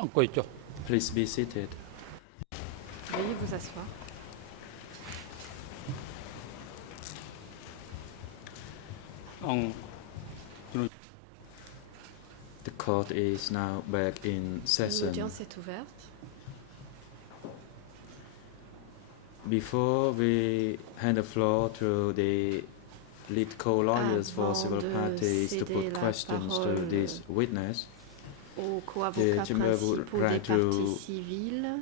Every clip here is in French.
អង្គុយចុះ Please be seated. Veuillez vous asseoir. The court is now back in session. L'audience est ouverte. Before we hand the floor to the lead co-lawyers for Avant civil de parties to céder put la questions to parole this witness, Aux co-avocats chamber would principaux des like to- parties civiles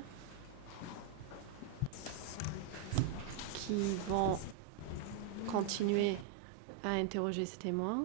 qui vont continuer à interroger ces témoins.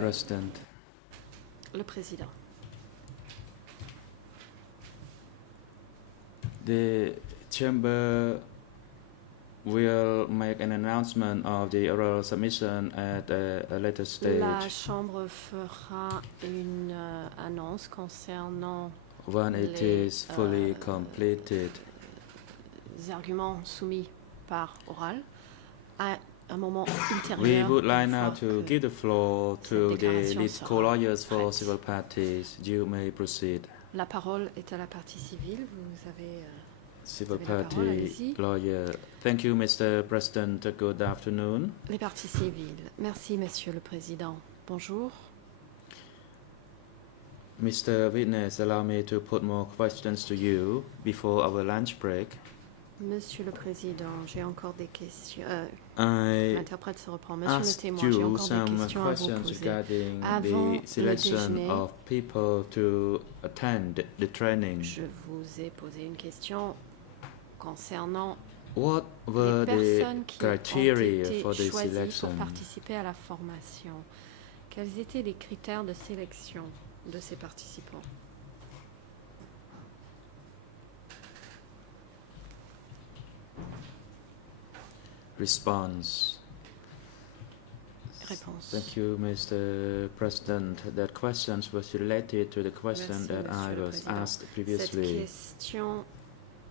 President, Le président. the chamber will make an announcement of the oral submission at a later stage La Chambre fera une annonce concernant when it les, is fully completed. les arguments soumis par oral à un moment We ultérieur. would like une now fois to que give the floor to cette the déclaration lead sera co-lawyers for prête. civil parties. You may proceed. La parole est à la partie civile. Vous avez Civil Vous avez la party parole, allez-y. lawyer. Thank you, Mr. President. Good afternoon. les parties civiles. Merci, Monsieur le Président. Bonjour. Mr. Witness, allow me to put more questions to you before our lunch break. Monsieur le Président, j'ai encore des questions. I L'interprète se reprend. Monsieur le asked témoin, j'ai you encore des some questions à vous questions poser. regarding Avant the selection le déjeuner, of people to attend the training. Je vous ai posé une question concernant What les were the personnes qui ont criteria été for the choisies selection? pour participer à la formation. Quels étaient les critères de sélection de ces participants? Response. Réponse. Thank you, Mr. President. That questions was related to the question Merci, that I Monsieur le was Président. asked Cette previously. question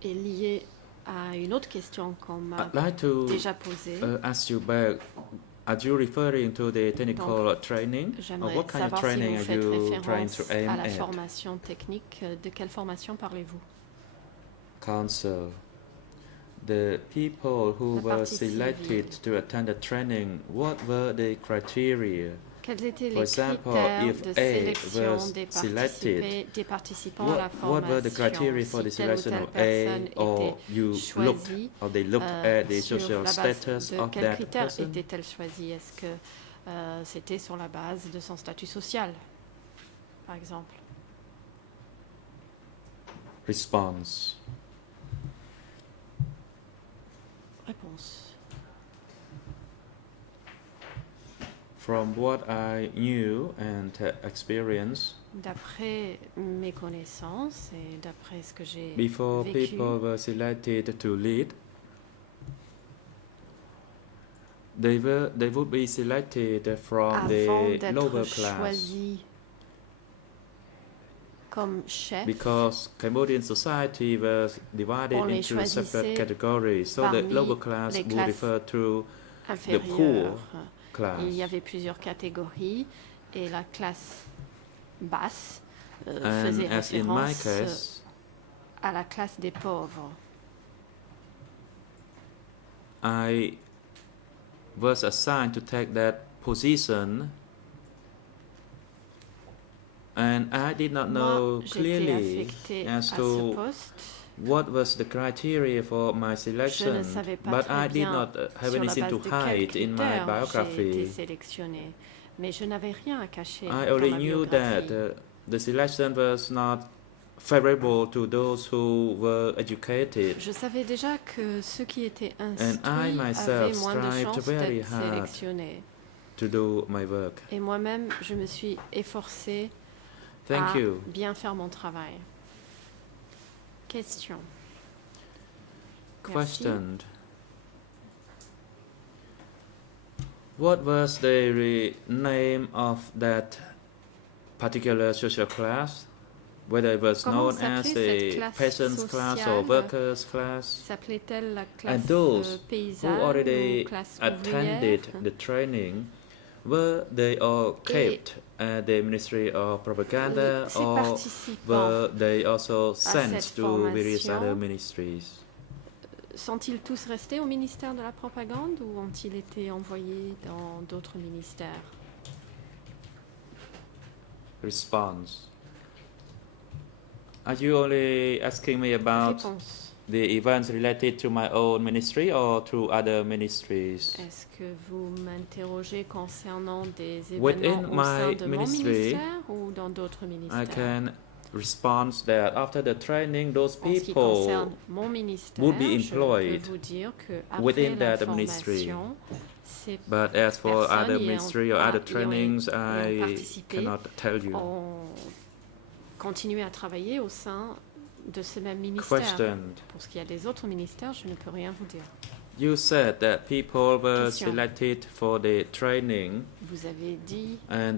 est liée à une autre question qu'on m'a I'd like to déjà posée. ask you back. Are you referring to the technical training? Or J'aimerais what kind of savoir si training vous are faites you trying référence to aim à la at? formation technique. De quelle formation parlez-vous? Council. The people who La were partie selected civile. to attend the training, what were the criteria? Quels étaient For les example, critères if de A sélection was des participants à la What were the formation? criteria for the Si telle ou selection telle of A, personne or était you looked, choisie, or they looked at the sur social la base status de of quels that critères person? était-elle choisie? Est-ce que c'était sur la base de son statut social, par exemple? Response. Réponse. From what I knew and experienced, D'après mes connaissances et d'après ce que j'ai before vécu, people were selected to lead, they would be selected from avant the d'être lower class choisi comme chef, because Cambodian society was divided on les into separate choisissait categories. So the parmi lower class les would classes refer to the poor inférieure. class. Il y avait plusieurs catégories et la classe basse And faisait as in my référence case, à la classe des pauvres. I was assigned to take that position, and I did not know Moi, j'étais clearly affectée as à ce to poste. what was the criteria for my selection, savais pas but très I did bien not have sur la anything base to de quels hide in my critères j'ai été biography. sélectionnée. Mais je n'avais rien à cacher I dans already ma knew that biographie. the selection was not favorable to those who were educated. Je savais déjà que ceux qui étaient I instruits myself avaient moins de strived chances very d'être hard sélectionnés. to do my work. Et moi-même, je me suis efforcée Thank à you. bien faire mon travail. Question. Merci. Question. What was the name of that particular social class? Whether it was Comment known as s'appelait cette a classe peasants class or sociale? workers class? S'appelait-elle la classe those paysanne Who already ou classe attended ouvrière? the training, were they all kept at the Ministry of Propaganda Ces or participants were they also sent cette to various formation other ministries? sont-ils tous restés au ministère de la propagande ou ont-ils été envoyés dans d'autres ministères? Response. Are you only asking me about Réponse. the events related to my own ministry or to other ministries? Est-ce que vous m'interrogez concernant des Within événements au sein my de mon ministry, ministère ou dans d'autres I ministères? can respond that after the training, those En ce qui people concerne mon ministère, would be je employed peux vous dire que après within la that ministry. formation, ces But as for personnes other y ministry or ont- other y ont- trainings, y ont I participé cannot tell you. ont continué à travailler au sein de ce même ministère. Question. Pour ce qui est des autres ministères, je ne peux rien vous dire. You said that people were Question. selected for the training, Vous avez dit and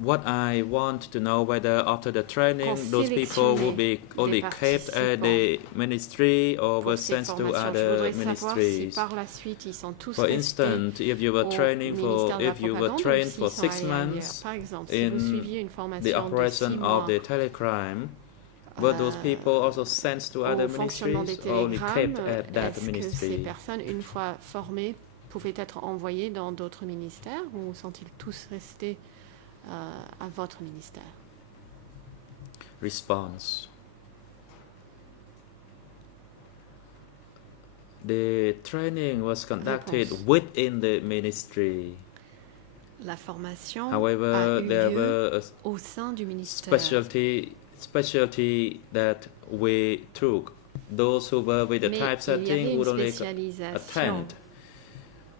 what I want to know whether after the training qu'on those people will be sélectionnait only des kept at the ministry or pour were ces sent to formations. Je other voudrais savoir si ministries. par la suite ils sont tous For restés instance, if you were au training ministère de la if you were propagande ou trained s'ils for sont 6 allés ailleurs. months Par exemple, si vous in suiviez une the formation de 6 operation mois of the telecrime, were those people also sent to other au fonctionnement des ministries or only télégrammes, kept at that est-ce que ces ministry? personnes, une fois formées, pouvaient être envoyées dans d'autres ministères ou sont-ils tous restés à votre ministère? Response. The training was conducted Réponse. within the ministry. La formation However, a eu there lieu were au sein du ministère. specialty that we took. Those who were with the Mais type il y avait setting une would only spécialisation attend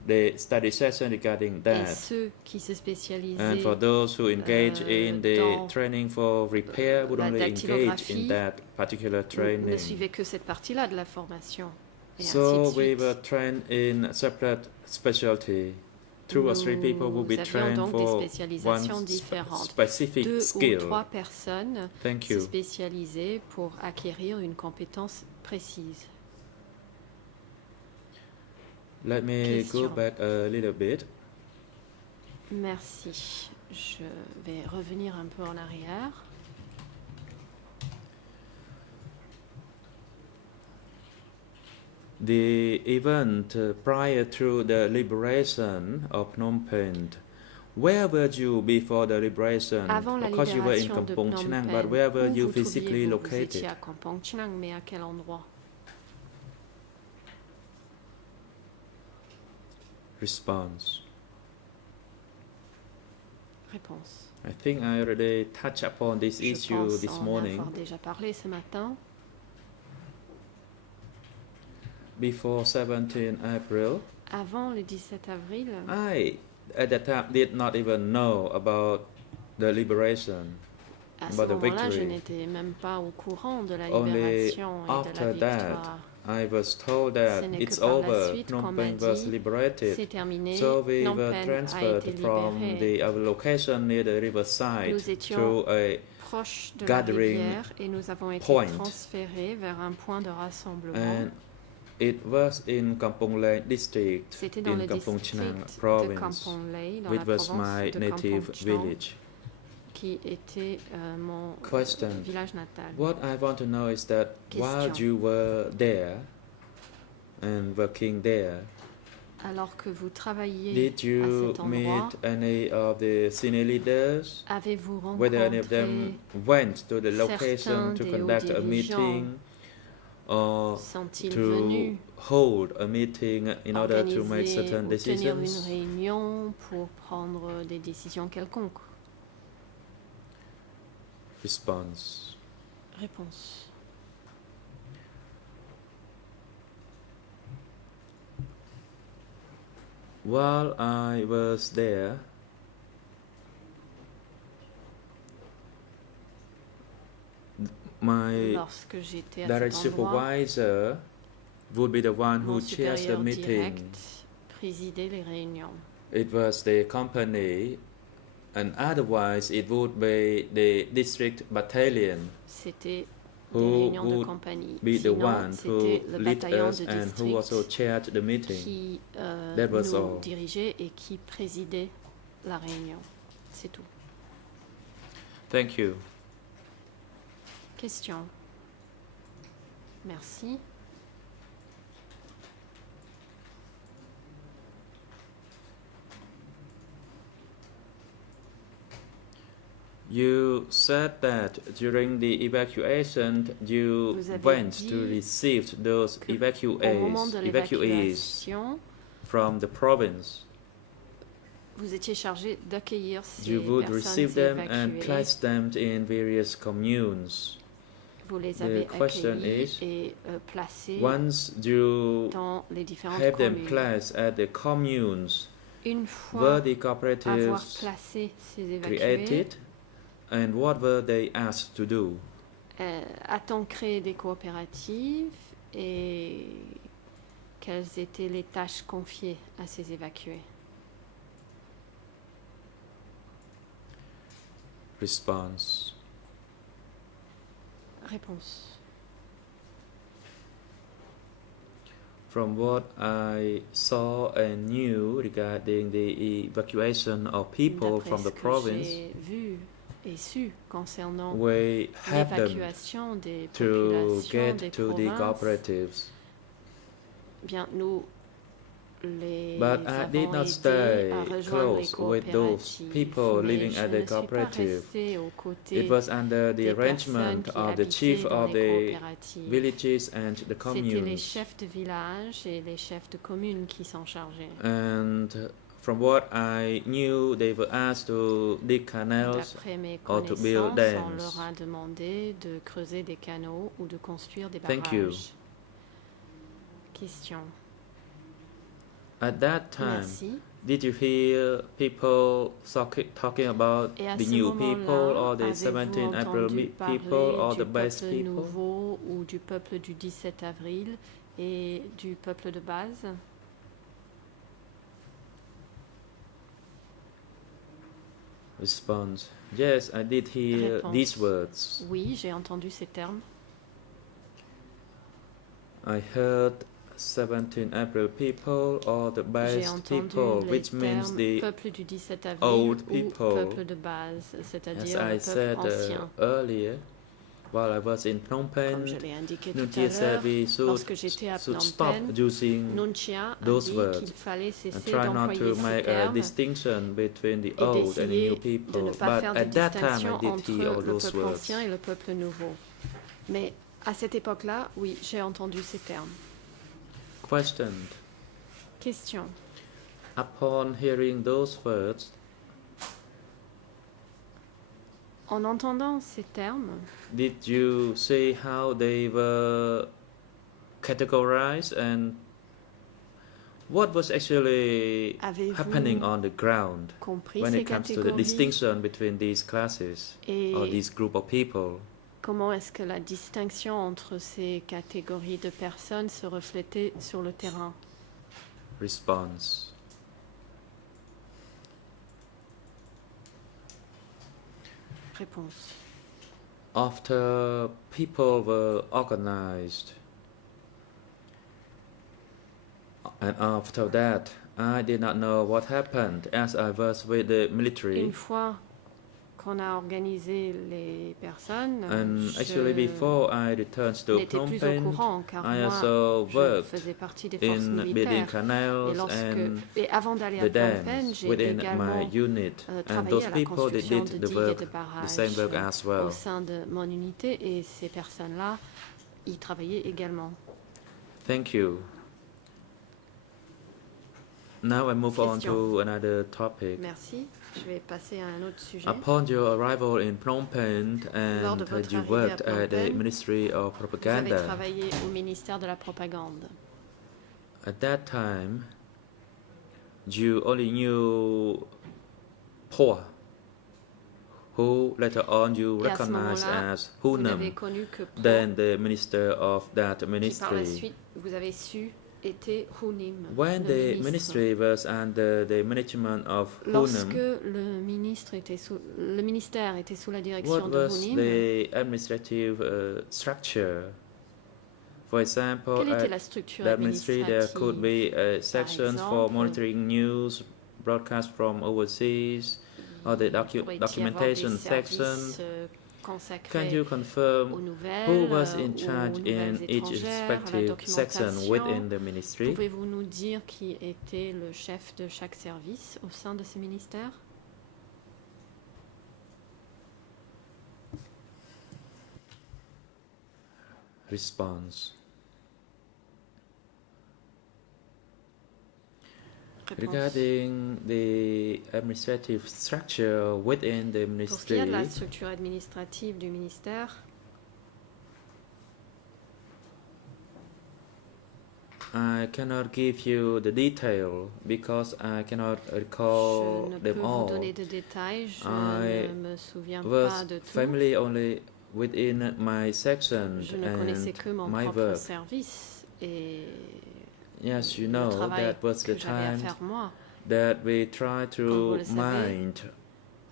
the study session regarding et that. ceux qui se And spécialisaient for those who engage in the dans training for repair would la only engage dactylographie in that particular ne training. suivaient que cette partie-là de la formation. Et So ainsi de we suite. were trained in separate specialty. 2 or 3 people will be Nous avions trained donc des for one spécialisations différentes. specific 2 skill. ou 3 personnes Thank se you. spécialisaient pour acquérir une compétence précise. Let me Question. go back a little bit. Merci. Je vais revenir un peu en arrière. The event prior to the liberation of Phnom Penh, where were you before the liberation? Avant la Of course you were in libération de Kampong Phnom Chnang, Penh, but where were où you vous physically trouviez-vous? Vous located? étiez à Kampong Chnang, mais à quel endroit? Response. Réponse. I think I already touched upon this Je issue pense this en morning. avoir déjà parlé ce matin. Before 17 April, Avant le 17 avril, I at that time did not even know about the liberation. à ce about the moment-là, je victory. n'étais même pas au courant de la Only libération et de la after that, victoire. I was told that Ce n'est it's que par la over, suite Phnom qu'on m'a Penh was dit, liberated. C'est terminé, So we Phnom were Penh a transferred été from libéré. our location near the riverside Nous étions to a proche de la gathering rivière et nous avons été point. transférés vers un point de rassemblement. and it was in Kampong Leng district C'était dans in le Kampong district Chnang de province, Kampong Lei, dans which la was province my de native Kampong Chnang, village. qui était mon Question. village natal. What I want to know is that while Question. you were there and working there, Alors que vous travailliez did à you cet meet endroit, any of the senior leaders? avez-vous Whether any rencontré of them went to the location certains to des conduct hauts a dirigeants meeting, or Sont-ils to venus hold a meeting in order to make organiser certain ou tenir une decisions? réunion pour prendre des décisions quelconques? Response. Réponse. While I was there, my Lorsque j'étais à direct cet endroit, supervisor would be the one who mon chairs the supérieur meeting. direct présidait les réunions. It was the company, and otherwise it would be the district battalion C'était des who réunions de would compagnie. be the Sinon, one who c'était le lead bataillon us de and who also district chaired the meeting. qui That was nous all. dirigeait et qui présidait la réunion. C'est tout. Thank you. Question. Merci. You said that during the evacuation you Vous avez went dit to receive those Au moment de evacuees l'évacuation, from the province. vous étiez chargé d'accueillir ces You would personnes receive them and évacuées. place them in various communes. Vous les The avez question accueillis is, et placés Once you dans les différentes have them communes. placed at the communes, Une were fois the avoir cooperatives placé ces évacués, created and what were they asked to do? a-t-on créé des coopératives et quelles étaient les tâches confiées à ces évacués? Response. Réponse. From what I saw and knew regarding the evacuation of people D'après from ce the que province, j'ai vu et su concernant we have them l'évacuation des to populations des get to the provinces, cooperatives. bien nous les But I did avons not aidés stay à rejoindre les close with those coopératives. people Mais living je at ne the suis pas cooperative. restée aux côtés It was under the des arrangement personnes qui of the chief habitaient dans of les the coopératives. villages and the C'était les communes. chefs de village et les chefs de commune qui s'en chargeaient. And from what I knew, they were asked to dig canals D'après mes or to build connaissances, on dams. leur a demandé de creuser des canaux ou de construire des Thank you. barrages. Question. At that time, Merci. did you hear people talking about Et à the ce new people moment-là, or the avez-vous 17 April entendu people parler or du the base peuple people? nouveau ou du peuple du 17 avril et du peuple de base? Response. Yes, I did hear Réponse. these words. Oui, j'ai entendu ces termes. I heard 17 April people or the J'ai base entendu people, les which means termes the, peuple du 17 avril old ou people. peuple de base, as c'est-à-dire I le said peuple ancien. earlier, while I was in Phnom Comme je Penh, l'ai indiqué tout à Nuntia said l'heure, we lorsque j'étais à should Phnom stop Penh, using Nuntia a those dit words qu'il fallait and cesser try not d'employer to ces make a termes distinction between the et old and the d'essayer new de people. ne pas But faire de at that time, distinction I did entre hear all le those peuple words. ancien et le peuple nouveau. Mais à cette époque-là, oui, j'ai entendu ces termes. Question. Question. Upon hearing those words, En entendant ces termes, did you see how they were categorized and what was actually happening avez-vous on the ground compris when ces it comes to the catégories distinction between these classes or et this group of people? comment est-ce que la distinction entre ces catégories de personnes se reflétait sur le terrain? Response. Réponse. After people were organized, and after that, I did not know what happened as I was with the military. Une fois qu'on a organisé les personnes, And actually, je before I returned to n'étais Phnom plus au Penh, courant car I moi also je worked faisais partie des forces in building militaires. canals Et avant d'aller the à Phnom Penh, dams j'ai within my également unit, and travaillé those à la people they construction did de the digues et work, de the same barrages work as well. au sein de mon unité et ces personnes-là, y travailler également. Thank you. Now I move on Question. to another topic. Merci. Je vais passer à un autre sujet. Upon your arrival in Phnom Penh Lors de and votre you arrivée worked à Phnom at the Penh, Ministry of Vous avez Propaganda. travaillé au ministère de la propagande. At that time, you only knew Poa, who later on you Et à ce recognized moment-là, as vous n'avez Hunam, connu que Po, then the minister of that qui par la ministry. suite, vous avez su, était Hunim, When le the ministre. ministry was under the management of Lorsque Hunam, le ministère était sous la what direction de was Hunim, the administrative structure? For example, quelle était at la structure that ministry there could administrative? be sections for exemple, monitoring news, broadcast from overseas, or the Il pourrait y avoir des documentation section. services Can consacrés you aux confirm who nouvelles, was in aux charge in nouvelles each étrangères, à la respective section documentation. within the ministry? Pouvez-vous nous dire qui était le chef de chaque service au sein de ces ministères? Response. Réponse. Regarding the administrative structure within the Pour ce qui est de la ministry, structure administrative du ministère, I cannot give you the detail because I cannot je recall ne peux them vous all. donner de détails, je I ne me souviens pas was de tout. familiar only within my section Je ne connaissais and que mon my propre work. service et Yes, you le know travail that was the que j'avais à time faire moi. that we try Comme vous to le savez, mind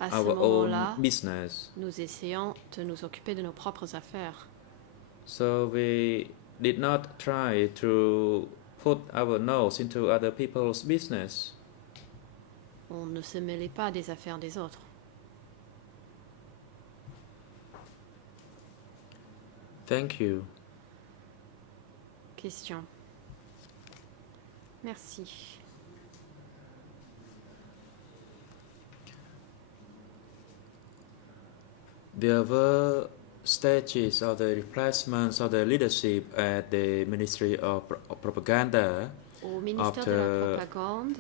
À ce our moment-là, own business. nous essayons de nous occuper de nos propres affaires. So we did not try to put our nose into other people's business. On ne se mêlait pas des affaires des autres. Thank you. Question. Merci. There were stages of the replacements of the leadership at the Ministry of Propaganda. Au ministère de la propagande,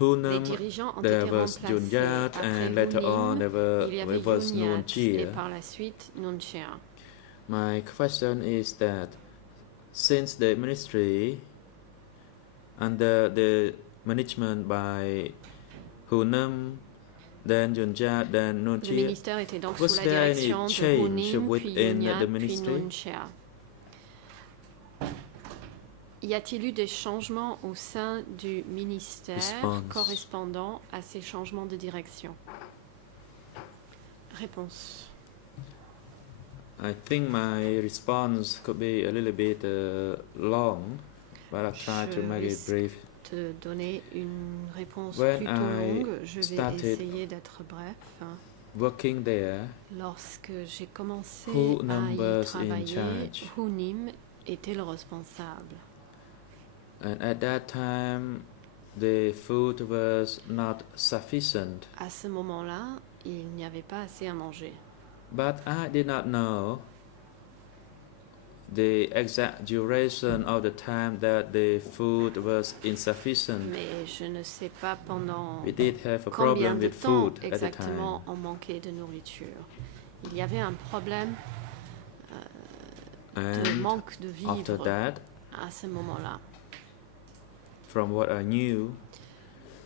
les Hunam, dirigeants ont there été was remplacés. Junyat, Après and later on Hunim, il y avait there was Hunyat Nuon et Chea. par la suite Nuon Chea. My question is that since the ministry under the management by Hunam, then Junyat, then Nuon Le Chea, ministère était donc was sous la there any direction de change Hunim, puis within Hunyat, the puis ministry? Nuon Chea. Y a-t-il eu des changements au sein du ministère Response. correspondant à ces changements de direction? Réponse. I think my response could be a little bit long, but I'll try to Je make it risque brief. de donner une réponse When plutôt I longue. Je vais started essayer d'être bref. Working there, Lorsque j'ai commencé Hunam à y was in travailler, charge. Hunim était le responsable. And at that time, the food was not sufficient. À ce moment-là, il n'y avait pas assez à manger. But I did not know the exact duration of the time that the food was insufficient. Mais je ne sais pas pendant We did have a combien problem de with temps food at the exactement time. on manquait de nourriture. Il y avait un problème de And manque de after vivres that, à ce moment-là. from what I knew,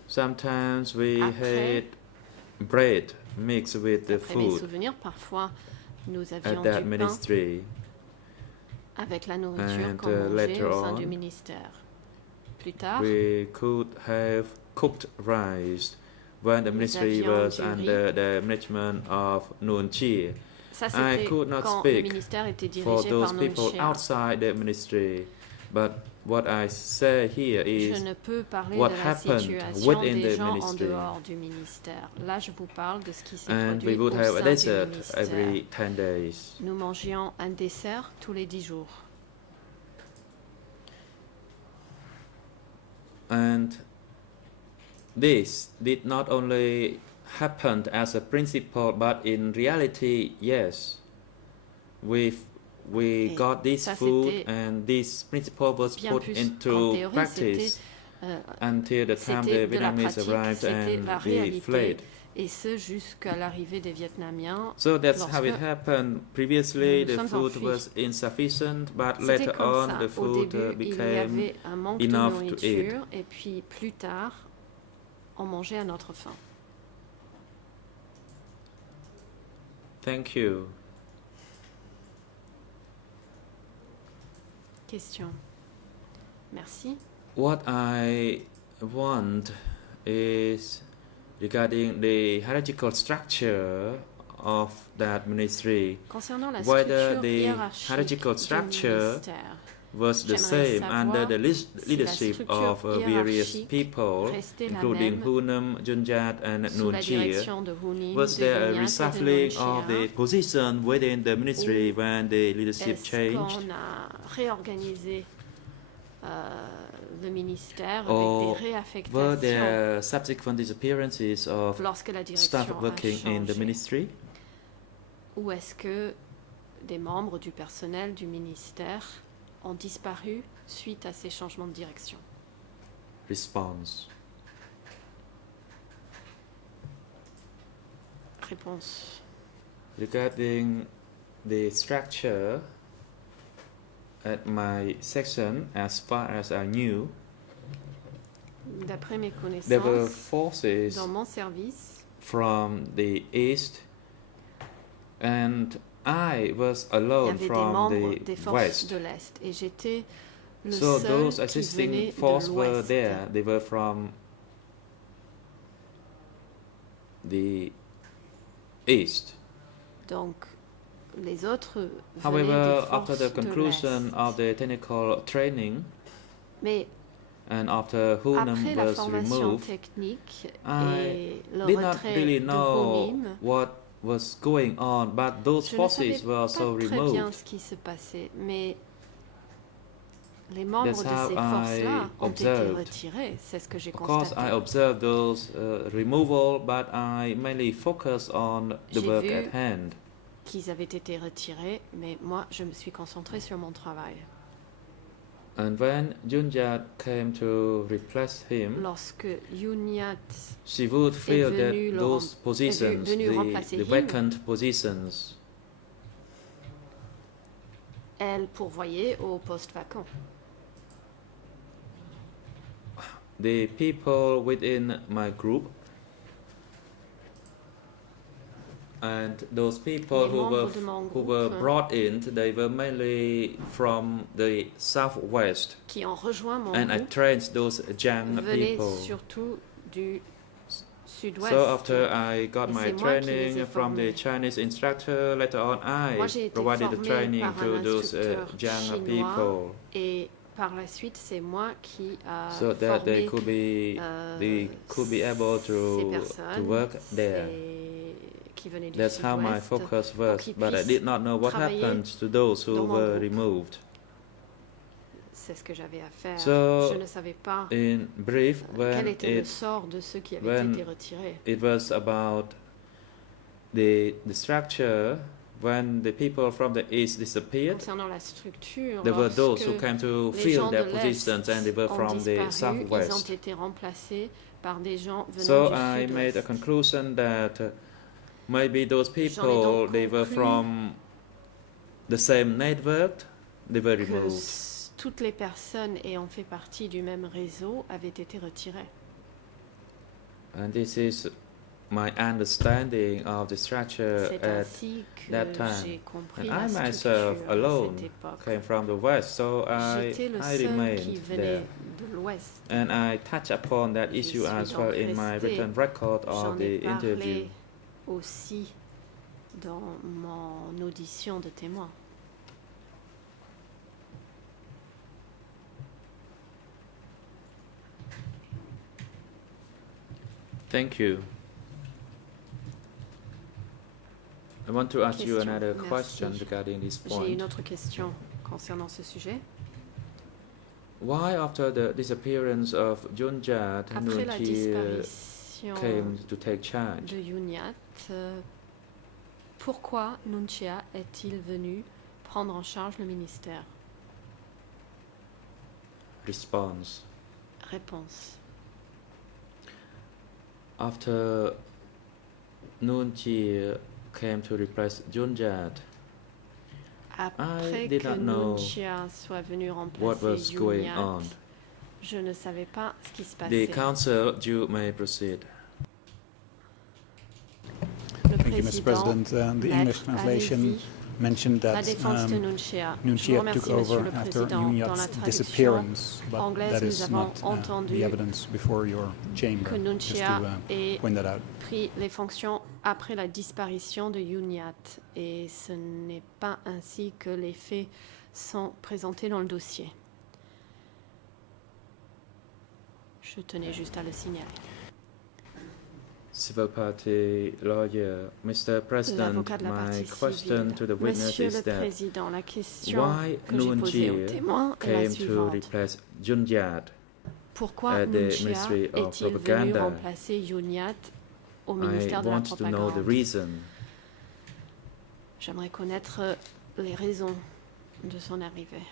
sometimes we Après- had bread mixed with the Après mes food souvenirs, parfois nous at avions that du pain ministry. avec la nourriture And, qu'on mangeait later au sein du on, ministère. Plus tard, We could have cooked rice when the Nous ministry avions was du under the management of Nuon Chea. ça I c'était could not quand le speak ministère était for dirigé those par people Nunchea. outside the ministry, but what I say here Je is ne peux parler what de la happened situation within des the gens en ministry. dehors du ministère. Là, je vous parle de ce qui s'est and produit we would au have a sein du dessert ministère. every 10 days. Nous mangions un dessert tous les 10 jours. And this did not only happen as a principle, but in reality, yes, we Et got this ça, food c'était and this principle was bien put plus qu'en into théorie, practice c'était until the time c'était the de la Vietnamese pratique, arrived c'était la and they réalité, fled. et ce jusqu'à l'arrivée des Vietnamiens. So that's how it Lorsque happened. Previously, nous the sommes food enfuis. was insufficient, but C'était later comme on, ça. the Au food début, il y became avait un manque de enough to nourriture, et puis plus tard, on mangeait à notre faim. Thank you. Question. Merci. What I want is regarding the hierarchical structure of that ministry, Concernant la whether structure the hiérarchique hierarchical du structure ministère, was the j'aimerais same under the savoir si la leadership structure of various hiérarchique people, restait la including même Hunam, Junjat, and sous la Nunchia. direction de Hunim, Was de there a Hunyat et de reshuffling of the Nunchia. position within the ministry when the leadership Est-ce changed? qu'on a réorganisé le ministère avec Or des were réaffectations there subsequent disappearances of lorsque la staff direction a working in the changé? ministry? Ou est-ce que des membres du personnel du ministère ont disparu suite à ces changements de direction? Response. Réponse. Regarding the structure at my section, as far as I knew, D'après mes there were connaissances, forces dans mon service, from the east, and I was il y alone avait des from membres the des forces west. de l'Est et j'étais le So seul those qui assisting venait forces de were l'Ouest. there. They were from the east. Donc, les autres venaient However, des after forces the conclusion de l'Est. of the technical training Mais and after Hunam après la was formation removed, technique I et le did not retrait really de know Hunim, what was going on, but those je ne savais forces were pas so très bien removed. ce qui se passait, mais les membres That's de how ces forces-là I ont été observed. retirés, c'est ce que j'ai Of course, I constaté. observed those removal, but I mainly focus on the J'ai work vu at hand. qu'ils avaient été retirés, mais moi, je me suis concentrée sur mon travail. And when Junjat came to replace him, Lorsque Hunyat she would feel that venu le those positions, venu remplacer the him, vacant positions, elle pourvoyait au poste vacant. the people within my group and those people Les membres de mon who were groupe brought in, they were mainly from the southwest, qui ont rejoint mon and I groupe trained those Jiang venaient people. surtout du sud-ouest. So after I got Et my c'est moi qui les ai training from the formés. Chinese instructor, later on Moi, j'ai I été provided the formée training par to un those instructeur Jiang chinois. people, Et par la suite, c'est moi qui a so that they formé could be able ces to personnes work there. qui venaient du That's how my sud-ouest. focus pour was, qu'ils but I puissent did not know what travailler happened to those who dans mon were groupe. removed. C'est ce que j'avais à faire. So, Je ne savais pas in brief, quel when était le sort de ceux qui avaient when été retirés. it was about the structure, when the people from the east disappeared, Concernant la structure, there were those who lorsque came to les fill gens their de l'Est positions, and they were ont from the disparu, ils ont southwest. été remplacés par des gens venant So du I made a sud-ouest. conclusion that maybe those J'en ai people, donc they were conclu from the same network, they were Que removed. toutes les personnes ayant fait partie du même réseau avaient été retirées. And this is my understanding of the structure C'est at ainsi que that time. j'ai compris And la I structure myself à alone cette époque. came from the west, so J'étais le I seul qui remained venait there. de l'Ouest. And I touch upon that J'y issue suis as donc well in my restée. written record J'en of ai the interview. parlé aussi dans mon audition de témoin. Thank you. I want to ask you Question. another Merci. question regarding this J'ai une point. autre question concernant ce sujet. Why, after the disappearance of Junjat, Après la Nunchi disparition came to take charge? de Hunyat, pourquoi Nunchia est-il venu prendre en charge le ministère? Response. Réponse. After Noon Chea came to replace Junjat, Après did que not know Noon Chea soit venu what remplacer was going Yunyat, on. je ne savais pas ce qui se The passait. council, you may proceed. Le Thank you, Mr. President. The English translation allez-y. mentioned La that défense de Noon Chea. Noon Je vous Chea took remercie, Monsieur over le after Président. Dans la Yunyat's traduction disappearance, but anglaise, that nous is avons not entendu the evidence before your chamber. que Noon Just Chea to ait point that out. pris les fonctions après la disparition de Yunyat. Et ce n'est pas ainsi que les faits sont présentés dans le dossier. Je tenais juste à le signaler. Civil Party lawyer, Mr. President, L'avocat de la my partie question civile. to the witness Monsieur is le that Président, la question why que j'ai Noon posée au Chea témoin est la came to suivante. replace Junjat Pourquoi at the Noon Chea Ministry of est-il venu Propaganda? remplacer Yunyat au I ministère de la want to know the Propagande? reason. J'aimerais connaître les raisons de son arrivée.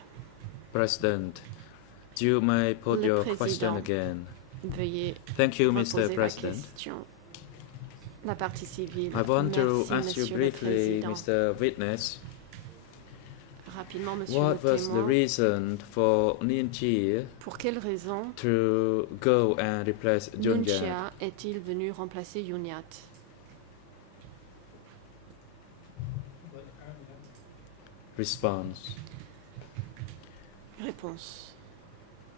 President, you may put Le your Président. question again. Veuillez Thank you, Mr. reposer la President. question. La partie civile. I want to Merci, ask you Monsieur le briefly, Président. Mr. Witness, Rapidement, Monsieur what le was the témoin. reason for Noon Chea Pour quelle raison to go and replace Noon Junjat? Chea est-il venu remplacer Yunyat? Response. Réponse.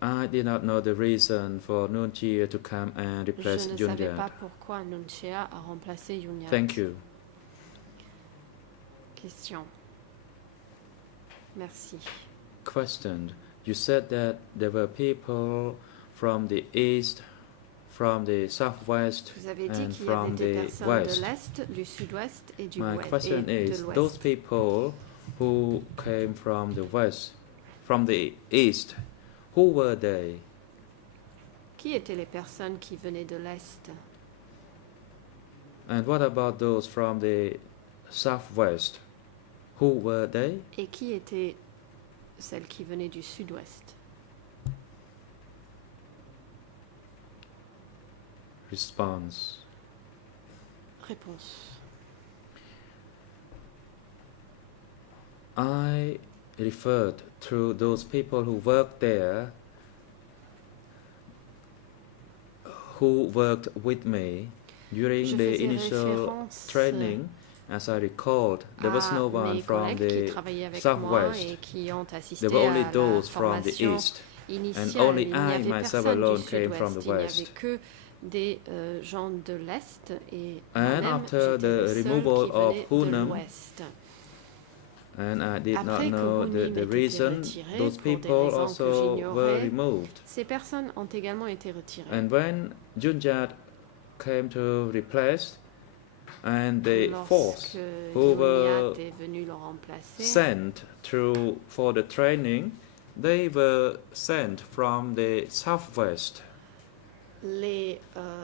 I did not know the reason for Noon Chea to come and Je replace ne savais Junjat. pas pourquoi Noon Chea a remplacé Yunyat. Thank you. Question. Merci. Question. You said that there were people from the east, from the southwest, Vous avez dit and qu'il y avait from des the personnes west. de l'Est, du Sud-Ouest et du My ouest, question et is, de l'Ouest. those people who came from the west, from the east, who were they? Qui étaient les personnes qui venaient de l'Est? And what about those from the southwest? Who were they? Et qui étaient celles qui venaient du Sud-Ouest? Response. Réponse. I referred to those people who worked there, who worked with me during Je the faisais initial référence training. As I recalled, there was à no one mes from collègues qui the travaillaient avec moi southwest. et qui ont assisté There were only à la those from the formation east, initiale. and only Il n'y I avait myself personne alone du came from Sud-Ouest. the Il n'y avait west. que des gens de l'Est et And moi-même, after j'étais the le seul removal qui of venait de Hunnam, l'Ouest. and I did not Après que know Hunim the ait été reason. retiré, Those pour des people raisons que also were j'ignorais, removed. Ces personnes ont également été retirées. And when Junjat came to replace, and the force Lorsque who were Yunyat est venu le remplacer, sent through for the training, they were sent from the southwest. les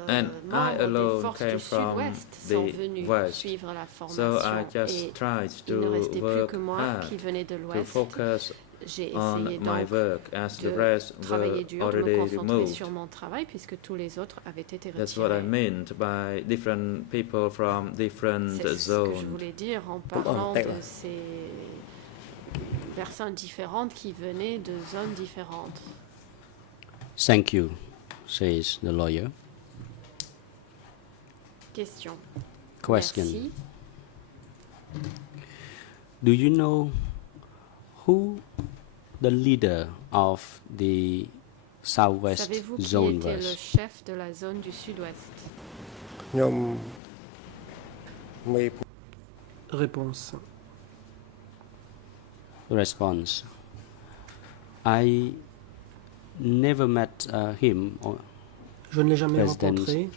And I membres des alone forces came du from Sud-Ouest sont the venus west. suivre la So formation. I just Et tried il ne to restait plus work que moi qui hard, venais de to l'Ouest. focus J'ai on essayé my donc work, as the de rest were travailler dur, de me already concentrer removed. sur mon travail puisque tous les autres avaient été That's what I retirés. meant by different people from different C'est ce que je zones. voulais dire en parlant de ces personnes différentes qui venaient de zones différentes. Thank you, says the lawyer. Question. Question. Merci. Do you know who the leader of the Southwest Savez-vous qui zone était le was? chef de la zone du Sud-Ouest? ខ្ញុំមេភូ Réponse. Response. I never met him. Or, Je ne l'ai jamais President. rencontré.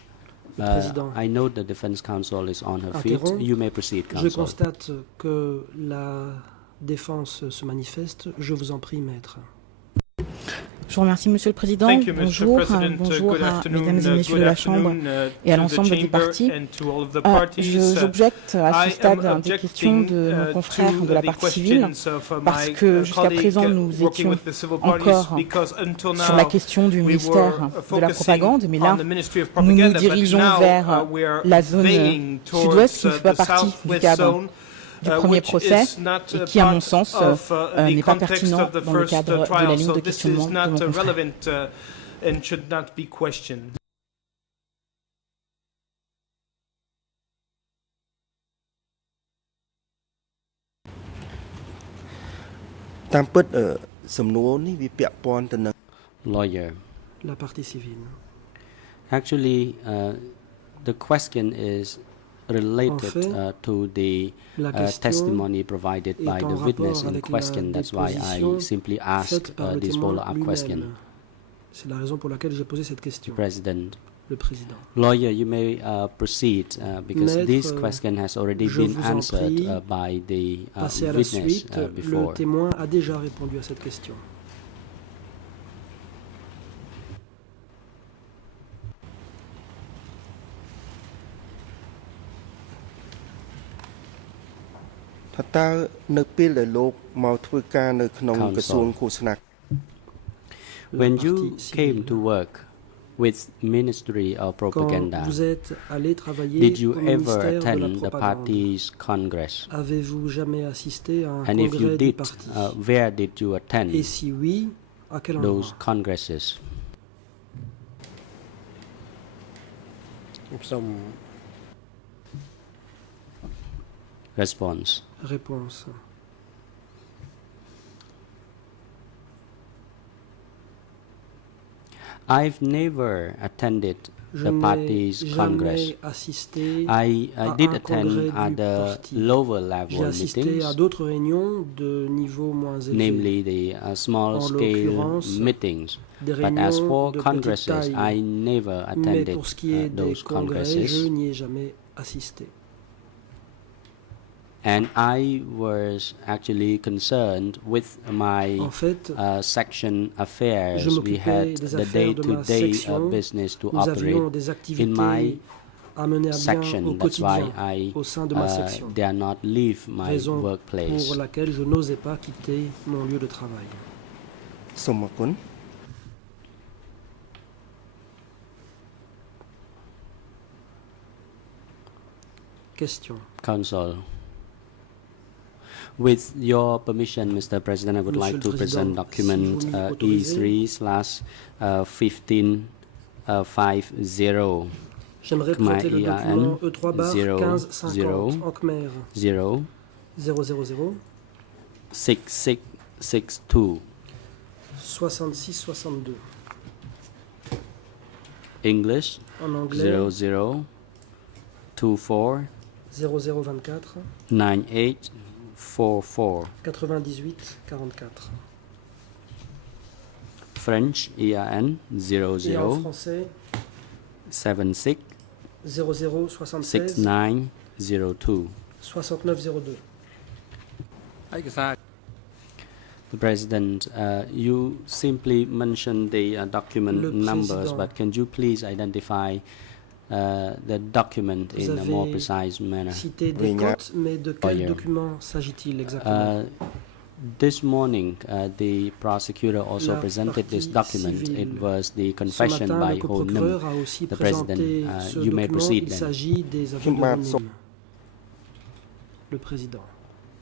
Président. I know the defense counsel is on her feet. Interrompt. You may proceed, Je counsel. constate que la défense se manifeste. Je vous en prie, maître. Je vous remercie, Monsieur le Président. Thank you, Mr. Bonjour, President. bonjour Good à afternoon, mesdames et messieurs good de la Chambre afternoon, et à to the l'ensemble des chamber partis. and to all of the parties. J'objecte à I ce stade am des questions objecting, de nos confrères to de la the partie civile, questions of, parce my, que jusqu'à colleague, présent nous working étions with the civil parties, encore because until now, sur la question du we ministère were de la focusing propagande, mais on là the Ministry of nous nous Propaganda, but dirigeons now, vers we are la zone veering sud-ouest qui ne towards, fait pas the partie du southwest cadre zone, du premier which procès is not, et qui, à mon part sens, of, n'est the pas context pertinent of the dans le first, cadre de la trial. ligne So de this questionnement is de not mon confrère. relevant and should not be questioned. Lawyer. La partie civile. Actually, the question is related fait, to the La question testimony provided est by en the witness rapport in avec la question. That's why I déposition simply faite asked par le this témoin follow-up question. lui-même. C'est la raison pour laquelle j'ai posé cette question. President. Le président. Lawyer, you may proceed because Maître, this question has already je been vous en answered prie, by the Passez à la witness suite. before. Le témoin a déjà répondu à cette question. When you partie came civile. to work with Ministry of Quand Propaganda, vous êtes allé travailler did you au ever ministère de la attend the propagande, party's congress? avez-vous jamais assisté à un And if you congrès du did, parti? where did you attend Et si oui, à quel those endroit? congresses? Response. Réponse. I've never attended Je the n'ai party's congress. jamais assisté I à did un attend congrès du other parti. lower J'ai level assisté à meetings, d'autres réunions de niveau moins élevé, namely the small En scale l'occurrence, meetings. des But as réunions for de petite congresses, taille. I never Mais attended pour ce qui est des those congrès, je congresses. n'y ai jamais assisté. And I was actually concerned with my En fait, section affairs. je We m'occupais had des the affaires de ma day-to-day section. business to nous avions operate des in activités my à mener à bien au section. That's why quotidien I au sein de ma section, dare not leave my raison workplace. pour laquelle je n'osais pas quitter mon lieu de travail. Question. Council. With your permission, Mr. President, I would Monsieur like le to present Président, document si vous m'autorisez, E3/1550. J'aimerais Khmer présenter le IAN document E3/1550 0, en Khmer 0 000 6662. 6662. English En anglais 0024 0024 9844. 98 44. French IAN Et en 00 français 76 0076 6902. 6902. The President, you simply mentioned the document Le numbers, Président. but can you please identify the document Vous in a more avez precise manner? Cité des cotes, mais de quel Lawyer. document s'agit-il exactement? This morning, the prosecutor also La presented this partie document. civile. It was the Ce confession matin, by le Ho coprocureur Nim. a aussi The présenté President, ce you may document. proceed Il then. s'agit des aveux de Ho Nim. Le président.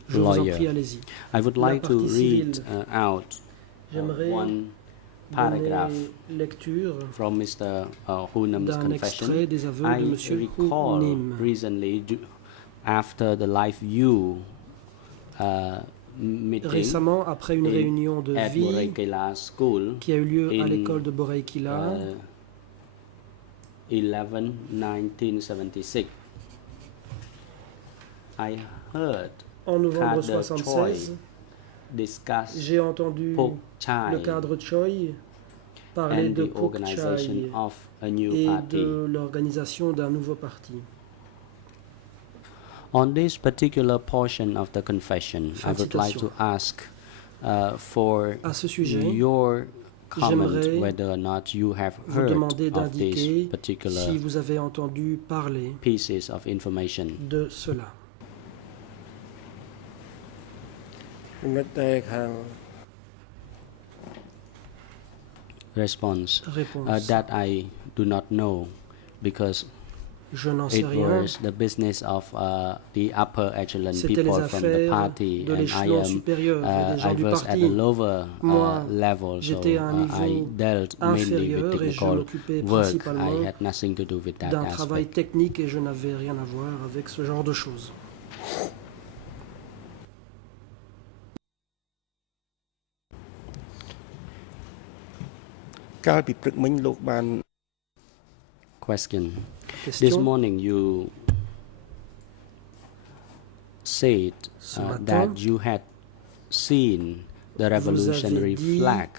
Je vous en Lawyer. prie, allez-y. I would La like to partie read civile. out J'aimerais one paragraph donner lecture from Mr. Ho Nim's d'un confession. extrait des aveux I de Monsieur Ho recall Nim. recently, after the Life You meeting Récemment, après une in- réunion de at vie Borei School, qui a eu lieu à in, l'école de Borei-Kila, 11/1976, I heard en novembre Cadre 76, discuss j'ai entendu Pok le Chai cadre Choi parler and de the Pok organization Chai of a new et party. de l'organisation d'un nouveau parti. On this particular portion of the confession, I Fin de would like to citation. ask for À ce sujet, your comment J'aimerais whether or not you have vous heard demander of these d'indiquer particular si vous avez entendu parler pieces of information. de cela. ចំណុចដែលខាង Response. Réponse. That I do not know because Je n'en sais it rien. was the business of the upper echelon C'était les people from the affaires party, de and I l'échelon am supérieur des gens I du was at parti. a lower Moi, level, so j'étais à un I niveau dealt mainly inférieur with et je technical m'occupais work. I principalement had nothing to do with that d'un travail aspect. technique et je n'avais rien à voir avec ce genre de choses. កាលពីព្រឹកមិញលោកបាន Question. This Question. morning you said Ce matin, that you had seen the revolutionary dit flag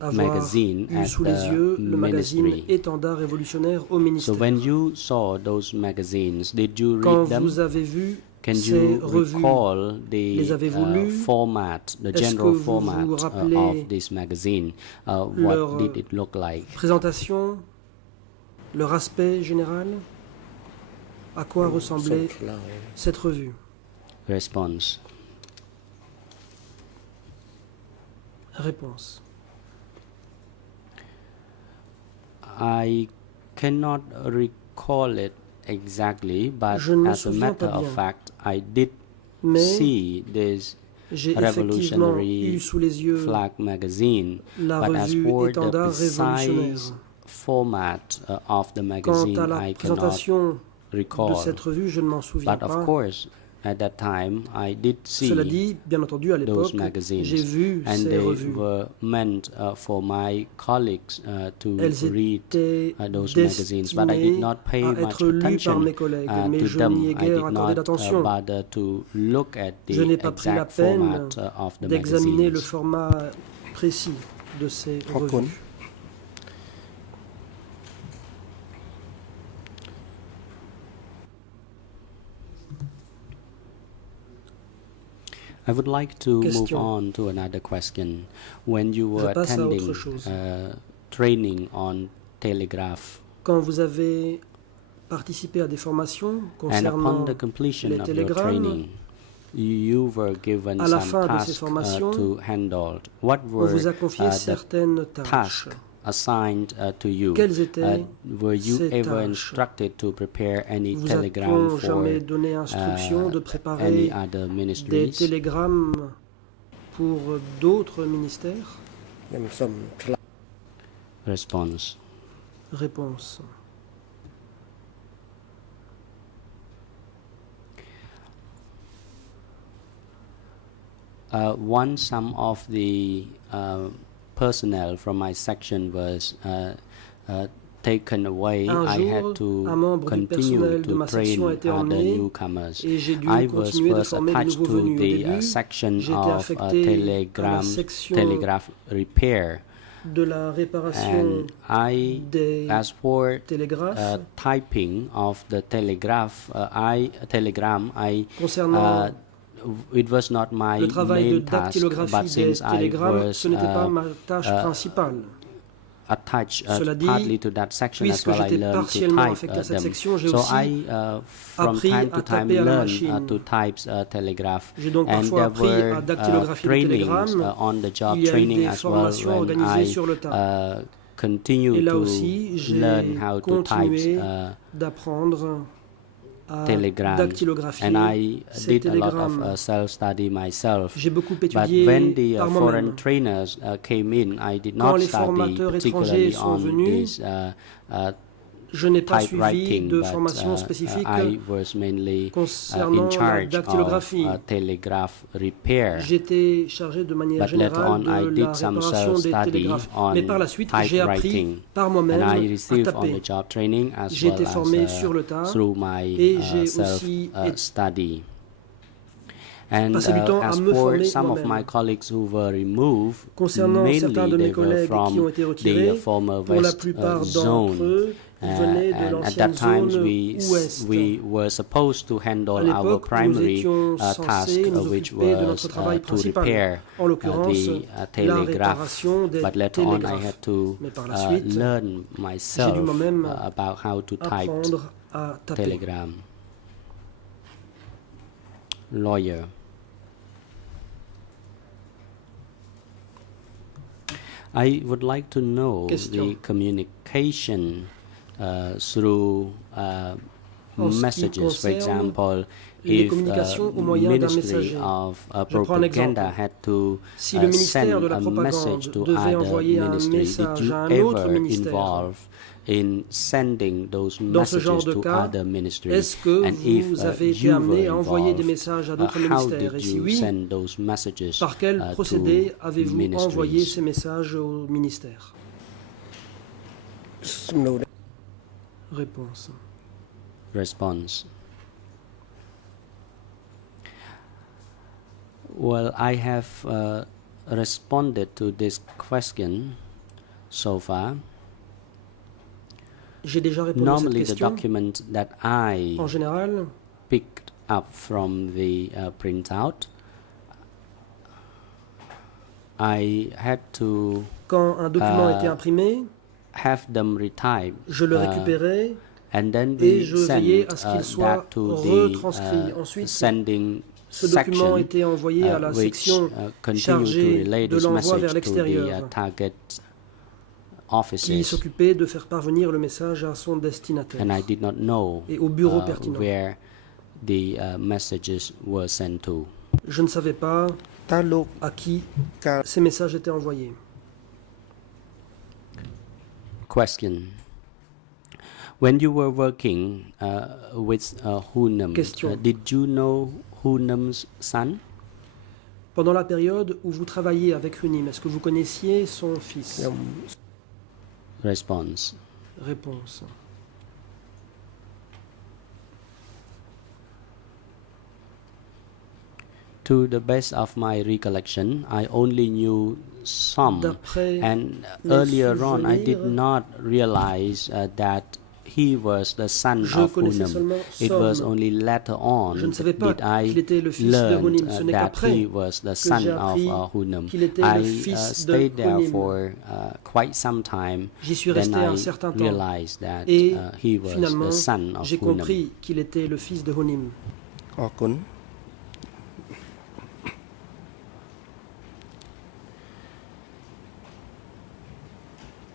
Avoir magazine eu at sous les the yeux le magazine ministry. Étendard révolutionnaire au So ministère. when you saw those magazines, did you Quand read them? vous avez vu Can ces you revues, recall les the avez-vous lues? format, the Est-ce general que vous format vous rappelez of this magazine? What leur did it look like? présentation, leur aspect général, à quoi សូម ressemblait ឆ្លើយ cette revue? Response. Réponse. I cannot recall it exactly, but Je ne me as a souviens matter pas of bien. fact, I did Mais see this j'ai effectivement revolutionary eu sous les yeux flag magazine, la but as revue for the Étendard révolutionnaire. precise format of the Quant magazine, à la I cannot présentation de recall. cette revue, je ne m'en souviens But of pas. course, at that time, I did see Cela dit, bien entendu, à l'époque, magazines, j'ai vu and ces they revues. were meant for my colleagues to Elles read étaient those magazines, but I did destinées not pay à much être lues par attention mes collègues, mais to je them. n'y ai I guère did accordé not d'attention. bother to look at Je n'ai the pas pris la exact peine format of the d'examiner le magazines. format précis de ces ខอบគុណ revues. I would like to move Question. on to another question. When you were passe à attending autre chose. training on telegraph, Quand vous avez participé à des formations and concernant upon the completion les of your télégrammes, training, you were given à la some fin de ces tasks formations, to handle. What on were vous a confié the certaines tâches. tasks assigned to you? Quelles étaient Were you ces ever tâches? instructed to prepare any Vous telegram a-t-on for jamais donné instruction de any préparer other des ministries? télégrammes pour d'autres ministères? ខ្ញុំសូមឆ្លើយ Response. Réponse. Once some of the personnel from my section was taken away, Un I had jour, un to membre du continue personnel de to ma train section a été other emmené newcomers. et j'ai dû I was continuer de first former de attached nouveaux to venus. Au the début, section j'étais of affecté à la section telegraph repair, de la réparation and I, des as for télégraphes. typing of the telegram, Concernant it was not my le travail de main task, dactylographie but des since I télégrammes, was ce n'était pas ma tâche principale. attached Cela dit, partly to that section as puisque well, I j'étais learned to partiellement type affecté à cette them. section, j'ai So aussi I, from appris time to à time, taper à la learn machine. to type telegraph. J'ai donc And parfois there appris à were dactylographier le trainings télégramme. on the job Il y a eu training des as well formations when organisées I sur le tas. continue Et là to aussi, j'ai learn how to type continué d'apprendre à telegram, dactylographier and I ces did a lot télégrammes. of self-study myself. J'ai beaucoup But étudié when the par foreign moi-même. trainers came in, I did Quand not les study formateurs particularly étrangers sont on venus, this Je n'ai pas suivi typewriting, de but formation spécifique I was mainly concernant in la charge of dactylographie. telegraph repair. J'étais chargé de manière But later générale on, I de did la some réparation des self-study télégraphes. on Mais par la suite, j'ai appris typewriting, par and moi-même I à received on the taper. job training as J'ai well été formé as sur le tas through my et j'ai aussi self-study. And passer du temps à as me for former some of my moi-même. colleagues who were removed, Concernant certains mainly de mes they were collègues qui ont from été the retirés, former pour la West plupart d'entre zone. eux, ils venaient de And at l'ancienne that time, zone ouest. we were supposed to À handle our l'époque, nous primary étions task, censés nous which occuper de was notre travail to principal, repair en l'occurrence the la telegraph. réparation des But later on, I télégraphes. had to Mais par la suite, learn j'ai dû myself moi-même about how to type apprendre à taper. telegram. Lawyer. I would like to know Question. the communication through En ce qui messages. For concerne example, les if communications au moyen d'un Ministry messager. of Je prends un exemple. Propaganda had to Si le ministère send de la a propagande message to devait other envoyer un ministry, did message you à un autre ever ministère, involve in sending those dans ce genre messages de to cas, other ministries? est-ce que And if vous avez été you amené were à envoyer des involved, messages à d'autres how ministères? Et did si you oui, send those messages par quel to procédé avez-vous envoyé ministries? ces messages au ministère? សំណួរ Réponse. Response. Well, I have responded to this question so far. J'ai déjà répondu à cette Normally, the question. document that I En général, picked up from the printout, I had to quand un document était imprimé, have them retyped, je le récupérais and then et we je sent veillais à ce qu'il soit that to retranscrit. the Ensuite, sending ce document section, était envoyé à la which section continue chargée to relay de this l'envoi vers message to the l'extérieur, target qui offices. s'occupait de faire parvenir le message à son destinataire And I did not know et au bureau pertinent. where the messages were sent to. Je ne savais pas តើលោក à qui ការ ces messages étaient envoyés. Question. When you were working with Hunam, Question. did you know Hunam's son? Pendant la période où vous travailliez avec Hunim, est-ce que vous connaissiez son fils? ខ្ញុំ Response. Réponse. To the best of my recollection, I only knew some, D'après and mes earlier on, I did souvenirs, not realize that he was the son je of connaissais Hunam. seulement It was Som. only later on Je ne savais pas did I qu'il était le fils de learn Hunim. Ce n'est that qu'après he was the que son j'ai of appris Hunam. qu'il était le I fils de stayed there Hunim. for quite some time. J'y suis Then resté un I certain temps. realized that Et he was finalement, the son of j'ai Hunam. compris qu'il était le fils de Hunim. អរគុណ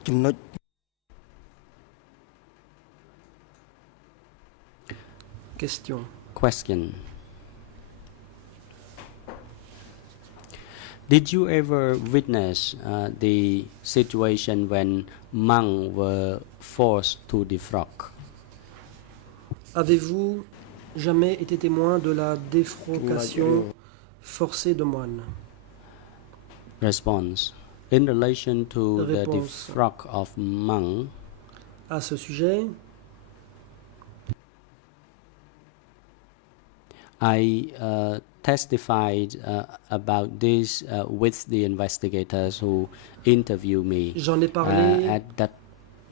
ចំណុច Question. Question. Did you ever witness the situation when monks were forced to defrock? Avez-vous jamais été témoin de la ចំណុច défrocation forcée de moines? Response. In relation to the Réponse. defrock of monks, À ce sujet, I testified about this with the investigators who interviewed me. j'en ai parlé At that,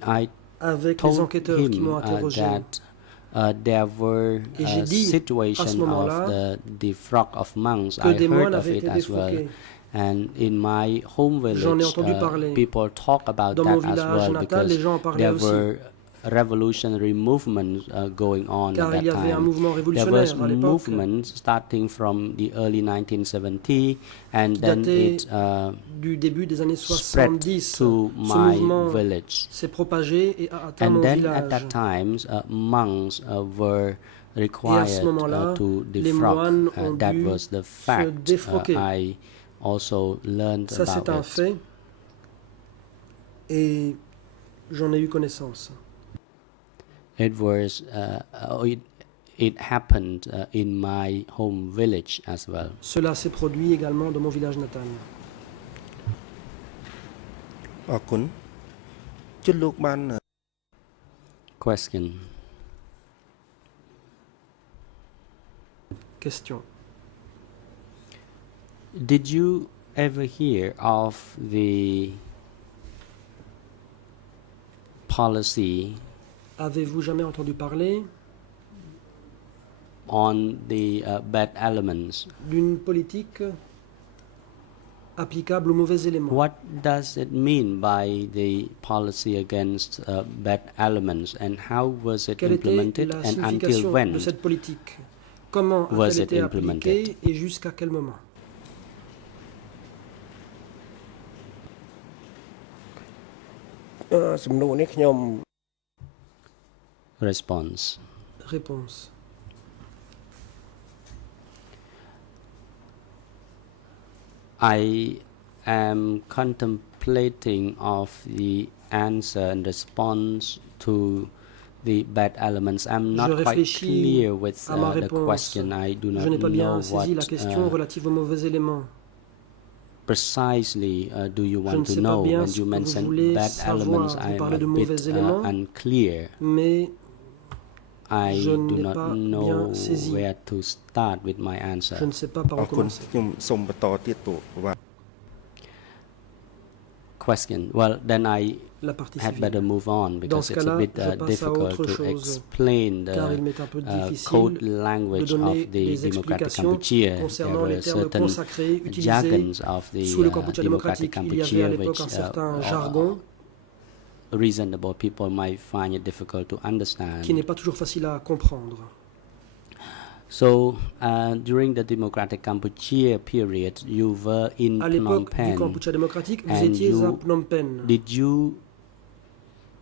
I avec les told enquêteurs qui him m'ont interrogé. that there were Et j'ai dit, à ce situations moment-là, of the defrock of monks. que I des heard moines of avaient it été as well. défroqués. And in my home J'en ai village, entendu parler. people talk about Dans that mon as village well natal, because les gens en parlaient there aussi. were revolutionary movements going on Car at il y that avait un time. mouvement There révolutionnaire was à l'époque movements starting from the early 1970, and qui then datait it du début des années spread 70. to Ce my mouvement village. s'est propagé et a atteint And mon then village. at that time, monks were required moment-là, to les defrock. moines ont That dû was the se fact défroquer. I also learned Ça, c'est about un it. fait. Et j'en ai eu connaissance. It was it happened in my home village as well. Cela s'est produit également dans mon village natal. អរគុណជិតលោកបាន Question. Did you ever hear of the policy Avez-vous jamais entendu parler on the bad elements? d'une politique applicable aux mauvais éléments? What does it mean by the policy against bad elements, and how was it Quelle était implemented, la and until signification when? de cette politique? Comment was a-t-elle it été implemented? appliquée et jusqu'à quel moment? Response. Réponse. I am contemplating of the answer and response to the bad elements. I'm not quite réfléchis clear with à ma the réponse. question. I do Je not n'ai pas bien know saisi la question what relative aux mauvais éléments. precisely do you Je want ne to sais pas know bien when ce you que vous mention voulez bad elements. savoir. Vous I am parlez de a mauvais bit éléments, unclear. mais I je do n'ai not pas know bien saisi. where to start with my answer. je ne sais pas par អ où រគុណ commencer. ខ្ញុំសូមបន្តទៀតទូបាទ Question. Well, then I La partie had civile. better move on Dans because ce it's a cas-là, bit je passe à difficult autre to chose, explain car il the m'est un peu difficile code de language donner of the des Democratic explications Kampuchea. There concernant were les termes certain consacrés utilisés jargons of the sous le Kampuchea Democratic démocratique. Il y avait à Kampuchea l'époque which un certain jargon reasonable people might find it difficult to understand. qui n'est pas toujours facile à comprendre. So during the Democratic Kampuchea period, you were in À Phnom l'époque du Penh. Kampuchea démocratique, vous and étiez à you Phnom Penh. Did you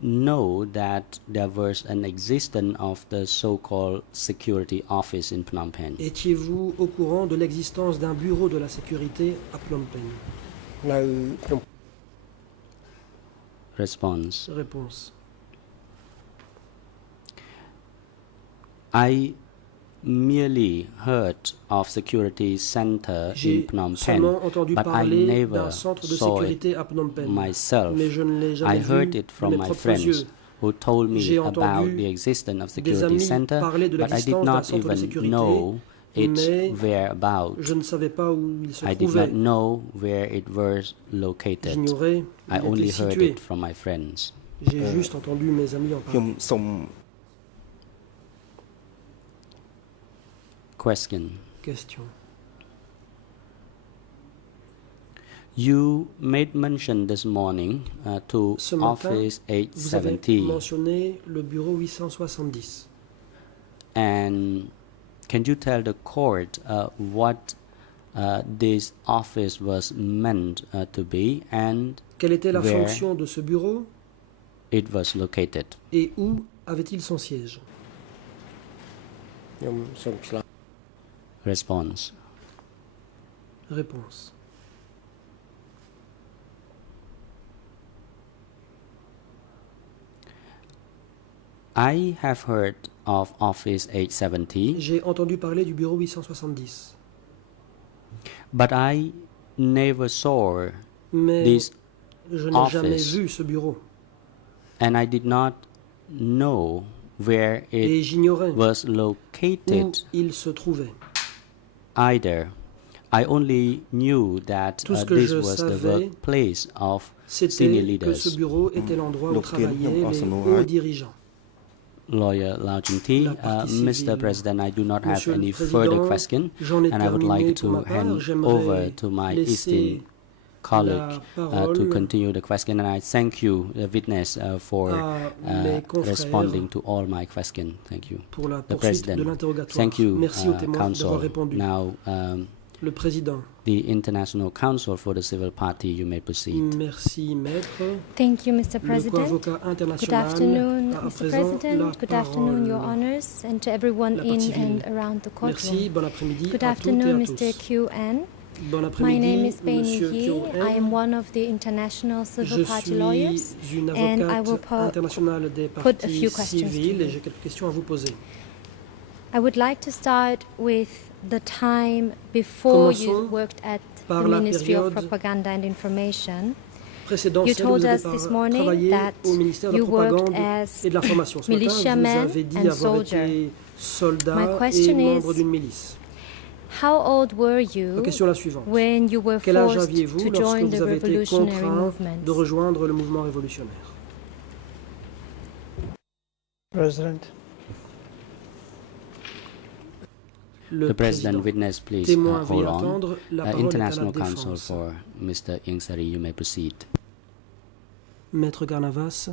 know that there was an existence of the so-called security office in Phnom Penh? Étiez-vous au courant de l'existence d'un bureau de la sécurité à Phnom Penh? នៅក្នុង Response. Réponse. I merely heard of security center in J'ai Phnom Penh, seulement entendu but I parler never d'un centre de saw it sécurité à Phnom Penh. myself. Mais je ne l'ai I jamais heard vu it de from mes my propres friends yeux. who told J'ai me about entendu the existence of des security amis center, parler de but I did l'existence d'un not centre de even sécurité, know its mais whereabouts. je ne savais pas où il se I did trouvait. not know where it was located. J'ignorais où I il only était heard situé. it from my friends. J'ai juste entendu mes amis en ខ្ញុំ parler. សូម Question. Question. You made mention this morning to Ce matin, Office Vous avez 870, mentionné le bureau 870. and can you tell the court what this office was meant to be and Quelle était la Where? fonction de ce bureau it was located? et où avait-il son siège? ខ្ញុំសូមឆ្លើយ Response. Réponse. I have heard of Office 870, J'ai entendu parler du bureau 870, but I never saw mais this, je n'ai jamais office. vu ce bureau and I did not know where et it j'ignorais was où located il se trouvait. either. I only knew that Tout ce que this je was the savais, workplace of senior C'était que ce leaders. bureau était l'endroit où Donc, travaillaient il y a les un hauts right. dirigeants. Lawyer Lau Chin-Thi, La partie Mr. civile. President, I do not have Monsieur le any further Président, question, J'en ai and I would terminé like pour ma to part. hand over J'aimerais to my laisser esteemed colleague la to parole continue the question, and I thank you, the witness, for à mes confrères responding to all my questions. Thank you. pour la The poursuite de President, l'interrogatoire. thank you, Merci aux témoins d'avoir Council. répondu. Now, Le Président, the International Council for the Civil Party, you may proceed. merci Maître. Thank you, Mr. Le President. co-avocat Good international afternoon, a à Mr. présent la President. Good afternoon, Your parole. Honors, and to everyone La in partie and civile. around the Merci, courtroom. bon après-midi Good à toutes et afternoon, à Mr. tous. Q.N. Bon My après-midi, name is Bei Monsieur Yi. Kyo I am N. one of the International Je Civil Party suis lawyers, une and I will avocate internationale des put a partis few questions to civils you. et j'ai quelques questions à vous poser. I would like to start with the time before you Commençons worked at par the la Ministry of période Propaganda and Information. Précédent, You celle où told vous avez us this morning travaillé that au ministère de la you worked Propagande as et de l'Information. Ce matin, vous militiaman avez dit and avoir soldier. été soldat My et question membre is, d'une milice. How old were La you question est la suivante. when you were Quel âge forced aviez-vous to lorsque join vous the avez été revolutionary contraint movement? de rejoindre le mouvement révolutionnaire? President. Le The President président. witness, please Témoin, hold veuillez on. attendre. La parole est à International la Counsel défense. for Mr. Ingsari, you may proceed. Maître Garnavas.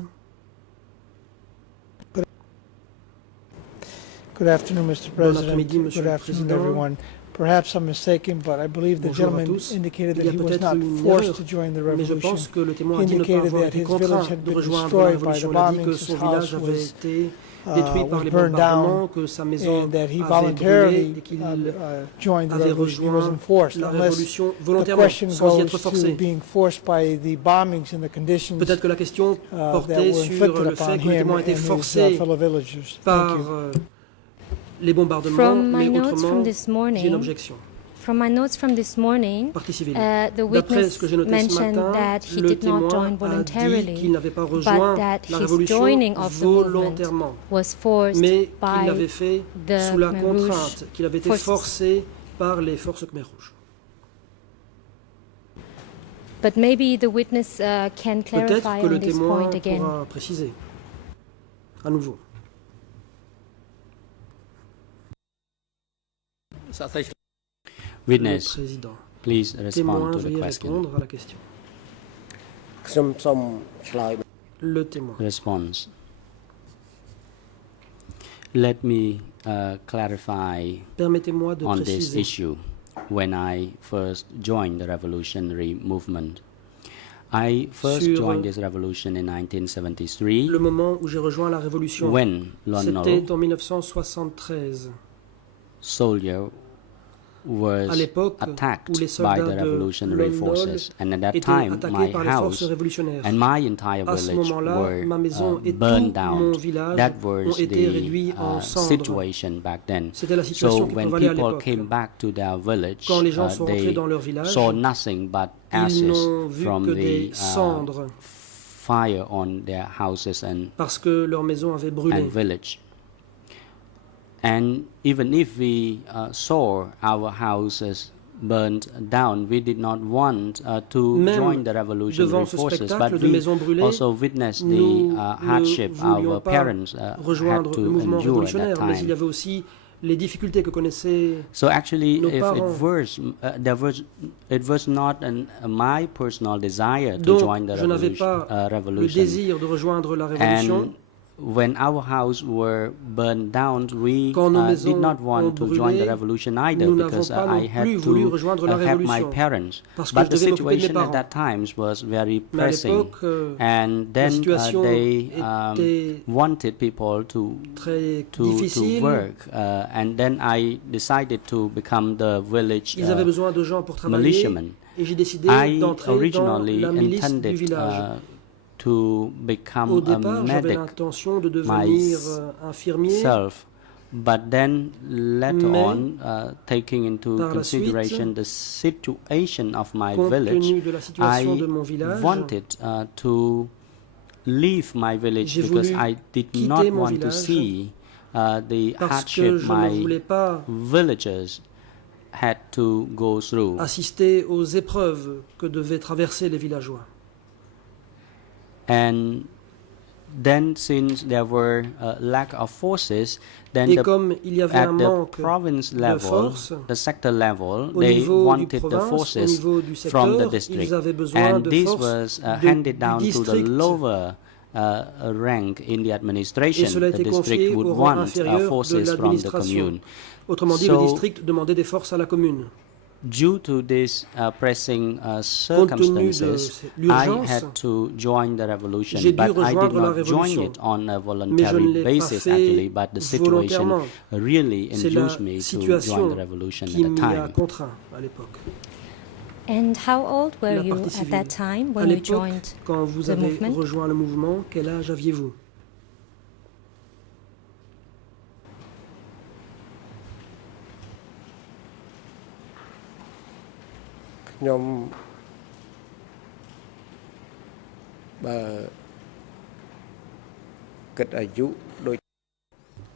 Good afternoon, Mr. Bon President. après-midi, Monsieur Good le afternoon, Président. everyone. Perhaps I'm mistaken, but I believe the Bonjour à gentleman tous. indicated Il that y a he was peut-être not une forced erreur, to join the mais je revolution. pense que le témoin He a dit ne pas indicated avoir that été his contraint village had de been rejoindre la destroyed by révolution. the Il a dit que bombings, son his village house avait was été détruit par was les burned bombardements, down, que sa maison and that he avait brûlé voluntarily et qu'il joined the avait revolution. He rejoint wasn't forced, la unless révolution the volontairement, question sans y être goes to forcé. being forced by the bombings and the conditions Peut-être que la question that portait were sur inflicted le upon fait que le him témoin a été and his forcé fellow villagers. par Thank you. les bombardements, From my mais notes autrement, from this j'ai une morning, objection. from my notes from this morning, Partie civile. the D'après ce witness que j'ai noté ce mentioned matin, that he le did not témoin join a dit qu'il voluntarily, n'avait pas but rejoint that la his révolution joining of the movement volontairement, was forced mais qu'il by l'avait fait the sous la Khmer Rouge contrainte, qu'il avait été forces. forcé par les forces Khmer Rouges. But maybe the witness can Peut-être clarify que on le this témoin point again. pourra préciser. À nouveau. Le Witness, président. please respond Témoin, to the veuillez question. répondre à la question. Le témoin. Response. Let me clarify Permettez-moi de on this préciser. issue. When I first joined the revolutionary movement, I first Sur joined this revolution in 1973 Le moment où j'ai rejoint la révolution, when Lon Nol c'était en 1973. soldier was À l'époque attacked où les by soldats the de revolutionary Lon Nol forces, and at that étaient time attaqués my par les forces house révolutionnaires. and my entire À ce village moment-là, were ma maison et burned tout mon down. village That ont was été the réduits en cendres. situation back then. C'était la So situation qui when prévalait à people l'époque. came back to their village, Quand les gens sont rentrés they dans leur village, saw nothing but ils ashes n'ont vu from que the des cendres fire on their houses parce que leur maison avait brûlé. and village. And even if we saw our houses burned down, we did not want to Même join the revolutionary devant ce forces, spectacle but de we maisons brûlées, also witnessed nous the ne hardship voulions our pas parents had rejoindre le to mouvement endure at that révolutionnaire, mais il y time. avait aussi les difficultés que connaissaient So actually, nos if parents. it was not my personal desire to Donc, join the je n'avais pas le revolution. désir de rejoindre la révolution. And when our house were burned down, we Quand nos did maisons not ont want to join the brûlé, revolution either nous n'avons because pas I non had plus voulu to rejoindre la help my révolution, parents. parce que But je the devais m'occuper de mes situation at parents. that time was very Mais à pressing, l'époque, and la then situation they était wanted people to très difficile. work, and then I decided to become the village Ils avaient besoin de gens pour travailler militiaman. et j'ai décidé I d'entrer dans originally la milice du intended village. to become Au a départ, j'avais medic l'intention de devenir infirmier. myself, but then later Mais, on, taking into par la consideration the situation of my Compte village, tenu de la situation I de mon village, wanted to leave my village j'ai because voulu I did quitter not mon want to village see the parce que hardship je ne my voulais pas villagers had to go through. assister aux épreuves que devaient traverser les villageois. And then, since there were lack of forces, then Et comme il y avait un at the manque province de level, force, the sector level, au they niveau du wanted the province, au forces niveau du from the secteur, district, ils avaient besoin and de this forces was du handed down to the district. lower rank in the Et administration. cela a The été confié district would au rang want inférieur de forces from the l'administration. commune. Autrement dit, So, le district demandait des forces à la commune. Due to these pressing Compte tenu de circumstances, I l'urgence, had to join the revolution, j'ai dû but I did rejoindre la not join révolution. it on a Mais je voluntary ne l'ai pas basis fait actually, but the situation volontairement. really C'est la induced me to join situation the revolution qui at the m'y a time. contraint à l'époque. And how old were La you partie at civile. that time À when you l'époque, joined quand vous the avez movement? rejoint le mouvement, quel âge aviez-vous?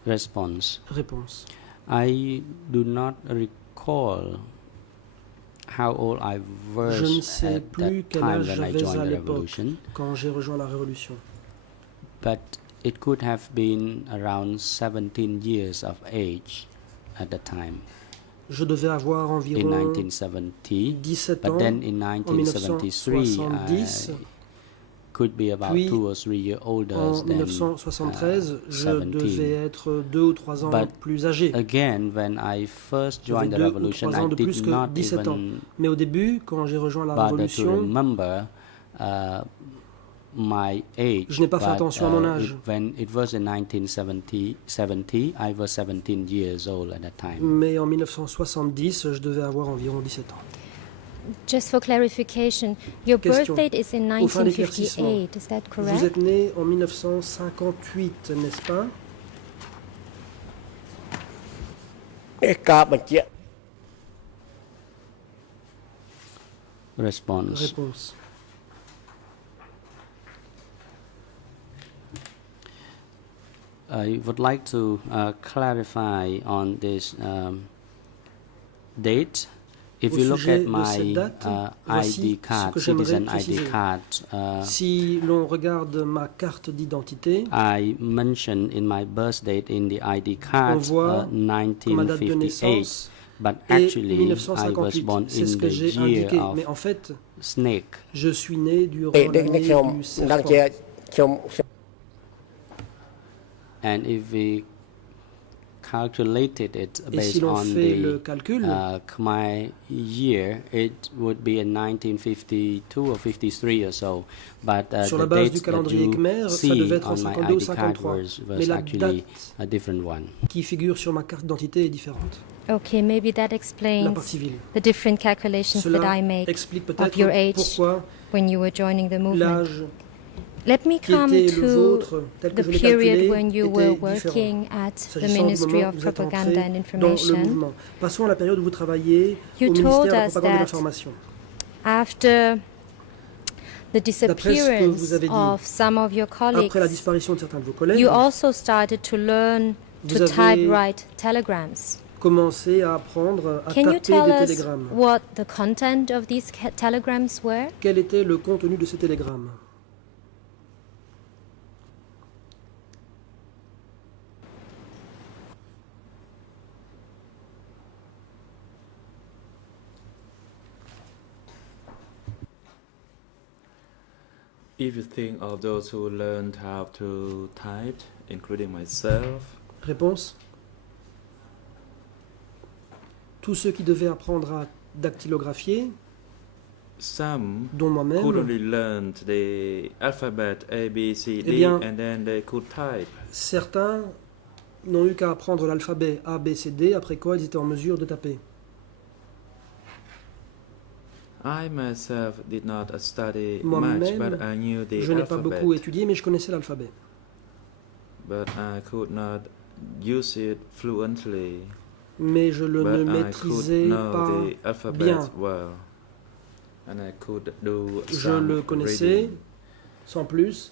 Response. Réponse. I do not recall recall how old I Je ne was sais at plus that quel time âge when I j'avais joined à the l'époque revolution, quand j'ai rejoint la Révolution. but it could have been around 17 years of age at the time Je devais avoir in environ 1970. 17 But ans then in en 1973, 1970. I could be about Puis, 2 or 3 years older En than 1973, je 17. devais être 2 ou 3 ans But plus âgé. Again, when I first joined the J'avais 2 ou revolution, 3 ans I de plus did que not 17 ans. even Mais au début, quand j'ai rejoint la bother to Révolution, remember my age. je n'ai pas fait but, attention à mon âge. When it was in 1970, I was 17 years old at that time. Mais en 1970, je devais avoir environ 17 ans. Just for clarification, your birth Question. date is in Au fin d'éclaircissement, 1958, is that vous correct? êtes né en 1958, n'est-ce pas? ការបញ្ជាក់ Response. Réponse. I would like to clarify on this date. If Au you look sujet at de my cette date, voici ID ce card, que j'aimerais citizen ID préciser. card, Si l'on regarde ma carte d'identité, I mentioned in my birth date in the ID card voit comme ma date de 1958, naissance but et actually I was 1958. born C'est in ce que the j'ai year indiqué. of Mais en fait, snake. je suis né durant ពេលនេះ l'année ខ្ញុំ du ដឹង serpent. ជាខ្ញុំ And if we calculated it Et based si l'on on fait le the calcul, Khmer year, it would be in 1952 or 53 or so. But sur the la base date du that calendrier you Khmer, ça see devait être en on my 52 ou ID card 53. was Mais la actually date a different one. qui figure sur ma carte d'identité est différente. Okay, maybe that La explains partie civile. the different calculations that Cela I make explique of peut-être your age pourquoi when you were joining the movement. l'âge Let me qui come était le to vôtre, tel que the je l'ai period calculé, when you were était différent. working at the S'agissant du Ministry moment of où vous êtes Propaganda entré and dans le Information. mouvement. Passons à la période où vous travaillez You au told ministère de la us Propagande et de that l'Information. after the D'après ce que disappearance vous avez dit, of some of your colleagues, après la disparition de certains de vos collègues, you also started to learn Vous to avez typewrite telegrams. commencé à apprendre à Can you taper tell des us télégrammes. what the content of these telegrams were? Quel était le contenu de ces télégrammes? If you think of those who learned how to type, including myself, Réponse. Tous ceux qui devaient apprendre à dactylographier, some dont could moi-même, only learn the alphabet A, B, C, D, Eh bien, and then they could type. certains n'ont eu qu'à apprendre l'alphabet A, B, C, D, après quoi ils étaient en mesure de taper. I myself did not study Moi-même, much, but I knew the Je n'ai pas alphabet, beaucoup étudié, mais je connaissais l'alphabet. but I could not use it fluently. Mais je le But ne I could maîtrisais know pas the alphabet bien. well, and I could do Je some le connaissais reading. sans plus,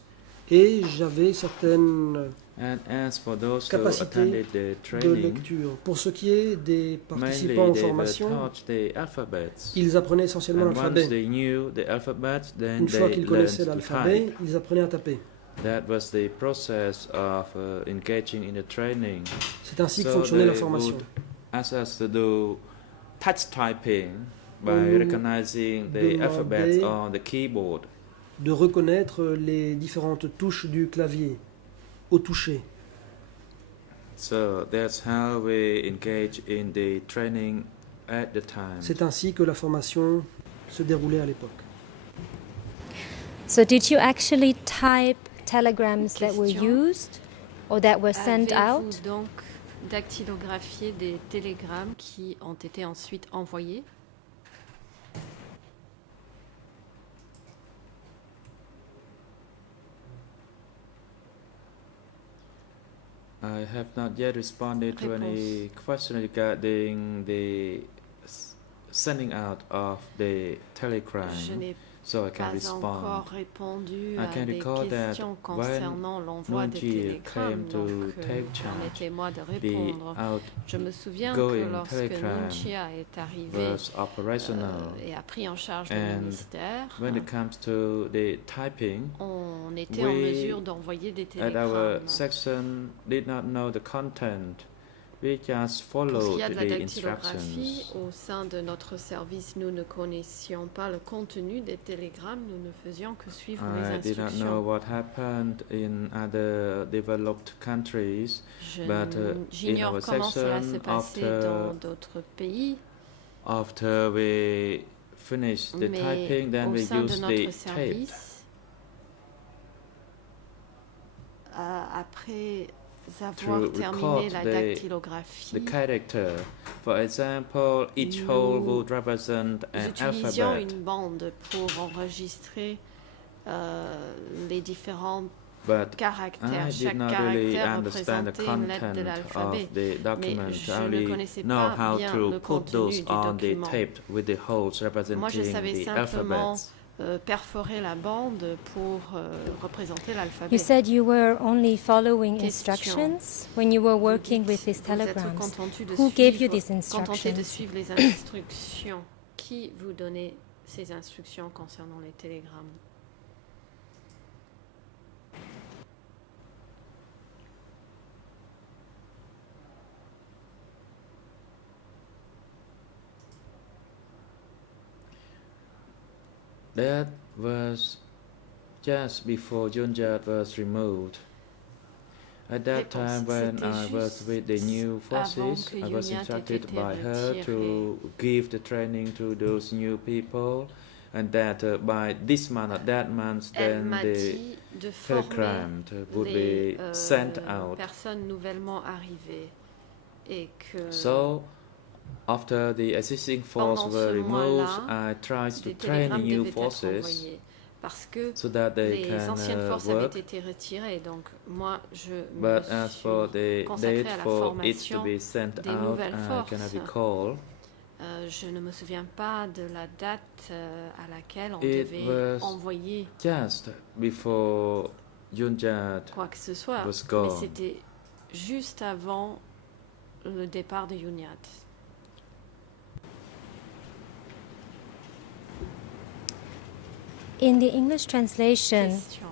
et j'avais certaines And as for those who capacités attended the de training, lecture. Pour ce qui est des mainly participants aux they were formations, taught the alphabets. ils apprenaient essentiellement And once l'alphabet. they knew the alphabet, then Une fois they qu'ils learned connaissaient to l'alphabet, type. ils apprenaient à taper. That was the process of engaging in the training. C'est ainsi que So fonctionnait la they formation. would ask us to do touch typing by On nous recognizing the demandait alphabets on the keyboard. De reconnaître les différentes touches du clavier au toucher. So that's how we engage in the training at the time. C'est ainsi que la formation se déroulait à l'époque. So did you actually type telegrams that were Question. used or that were sent Avez-vous out? donc dactylographié des télégrammes qui ont été ensuite envoyés? I have not yet responded to any question regarding the sending out of the telegram. Je n'ai so I can pas respond. encore répondu I à can des recall that questions concernant l'envoi des Noonchir télégrammes, came to donc take charge, permettez-moi de the répondre. Je me souviens que outgoing lorsque telegram Nunchia est arrivé was operational. et a pris en charge le And ministère, when it comes to the typing, on était en we, mesure d'envoyer des at our télégrammes. section, did not know the content. We just Pour ce followed qui a de la the dactylographie, instructions. au sein de notre service, nous ne connaissions pas le contenu des télégrammes, nous ne faisions que suivre I les did not know instructions. what happened in other developed countries, Je but J'ignore in our comment cela section, s'est passé dans d'autres pays, after we finished the mais typing, then au we sein de used notre the tape. service, après avoir To terminé record la the dactylographie, character. For example, each hole Nous would represent nous an utilisions alphabet. une bande pour enregistrer les différents But caractères. I Chaque did not really caractère understand the représentait une lettre de content l'alphabet. of the document. Mais I je ne only connaissais know pas how bien to le put contenu those du on the document. tape with the holes Moi, je representing savais the simplement alphabets. perforer la bande pour représenter l'alphabet. You said you were only following Question. instructions when you were Vous working dites, with these vous êtes telegrams. contentu de Who gave you suivre- these contenté de instructions? suivre les instructions. Qui vous donnait ces instructions concernant les télégrammes? That was just before Yonjat was removed. At that time, when I was with the new forces, I was instructed by her to give the training to those new people, and that by this month or that month, Elle then m'a the dit de former telegram would les be sent out. personnes nouvellement arrivées et que So, after the existing force pendant were ce removed, mois-là, I tried to des train the télégrammes new devaient être forces envoyés parce que so that they les can anciennes forces work. avaient été retirées. Donc moi, je me But as suis for the consacrée date à la for it to formation be sent des out, nouvelles I cannot forces. recall. Je ne me souviens pas de la date à laquelle on It devait was envoyer just before Yonjat quoi que ce soit, was mais gone. c'était juste avant le départ de Yunyat. In the English translation, Question.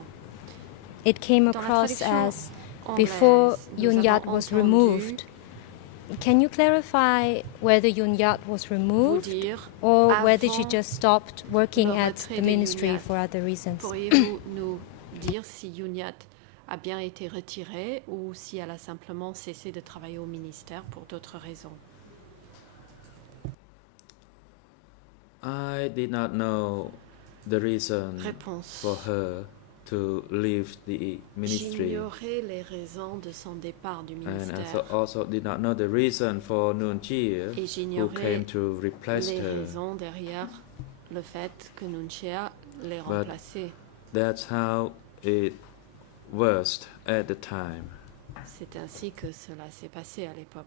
it came Dans la across traduction as anglaise, before nous Yunyat avons was entendu removed. Can you clarify whether Yunyat was vous removed dire, or whether she avant just stopped working le at retrait the de ministry Yunyat, for other reasons? pourriez-vous nous dire si Yunyat a bien été retirée ou si elle a simplement cessé de travailler au ministère pour d'autres raisons? I did not know the reason Réponse. for her to leave the ministry, J'ignorais les raisons de son départ du and ministère also did not know the reason for Noonchir, et who j'ignorais came to replace les her. raisons derrière le fait que Nunchia l'ait remplacée. That's how it was at the time. C'est ainsi que cela s'est passé à l'époque.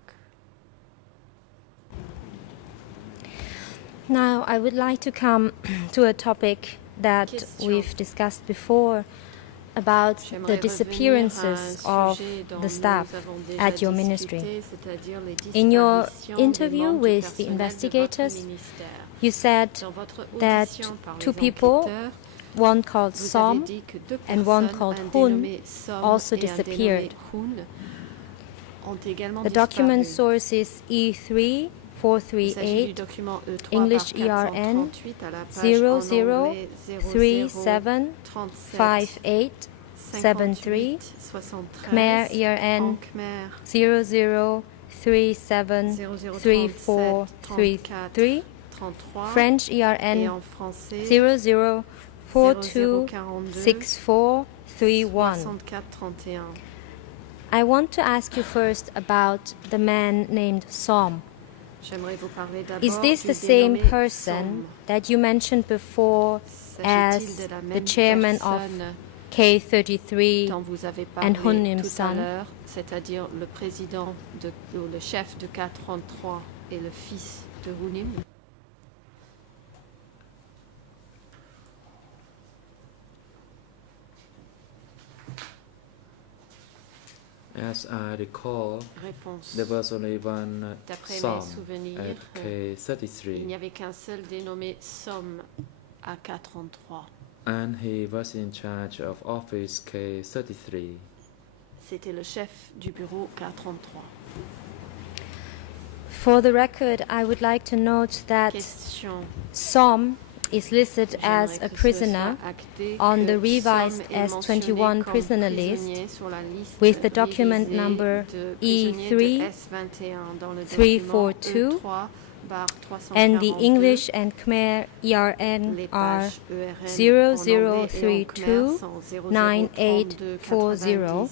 Now, I would like to come to a topic that Question. we've discussed before about the J'aimerais revenir à disappearances un of sujet dont the staff nous avons déjà at your discuté, ministry. c'est-à-dire les In your disparitions des interview membres du with the personnel de investigators, votre ministère. You said Dans votre that audition par les two people, enquêteurs, one called vous avez Som dit que deux and one personnes, called un Hun, dénommé Som also et un disappeared. dénommé Hun, ont également The document disparu. source is Il s'agit du E3438 document E3 English par ERN 438 à la page en anglais 00375873 58 73 Khmer en ERN Khmer 00373433 33 French et ERN en français 00426431. 64 31. I want to ask you first about the man named Som. J'aimerais vous parler d'abord Is this du the same dénommé person Som. that you mentioned before S'agit-il as de la the même chairman of personne K33 dont vous avez and parlé Hun Nim tout à Sam? l'heure, c'est-à-dire le président ou le chef de K33 et le fils de Hunim? As I recall, Réponse. there was only one D'après mes Somme souvenirs, at il K33, n'y avait qu'un seul dénommé Somme à K33. and he was in charge of office K33. C'était le chef du bureau K33. For the record, I would like to note that Question. Som is listed as J'aimerais a que ce prisoner soit acté on the que revised Somme est S21 mentionné comme prisoner prisonnier list sur la liste with the document révisée number de prisonniers de E3 S21 dans le 342, document and the E3/342. English and Khmer ERN Les are pages ERN en anglais et en khmer 0032 sont 9840. 0032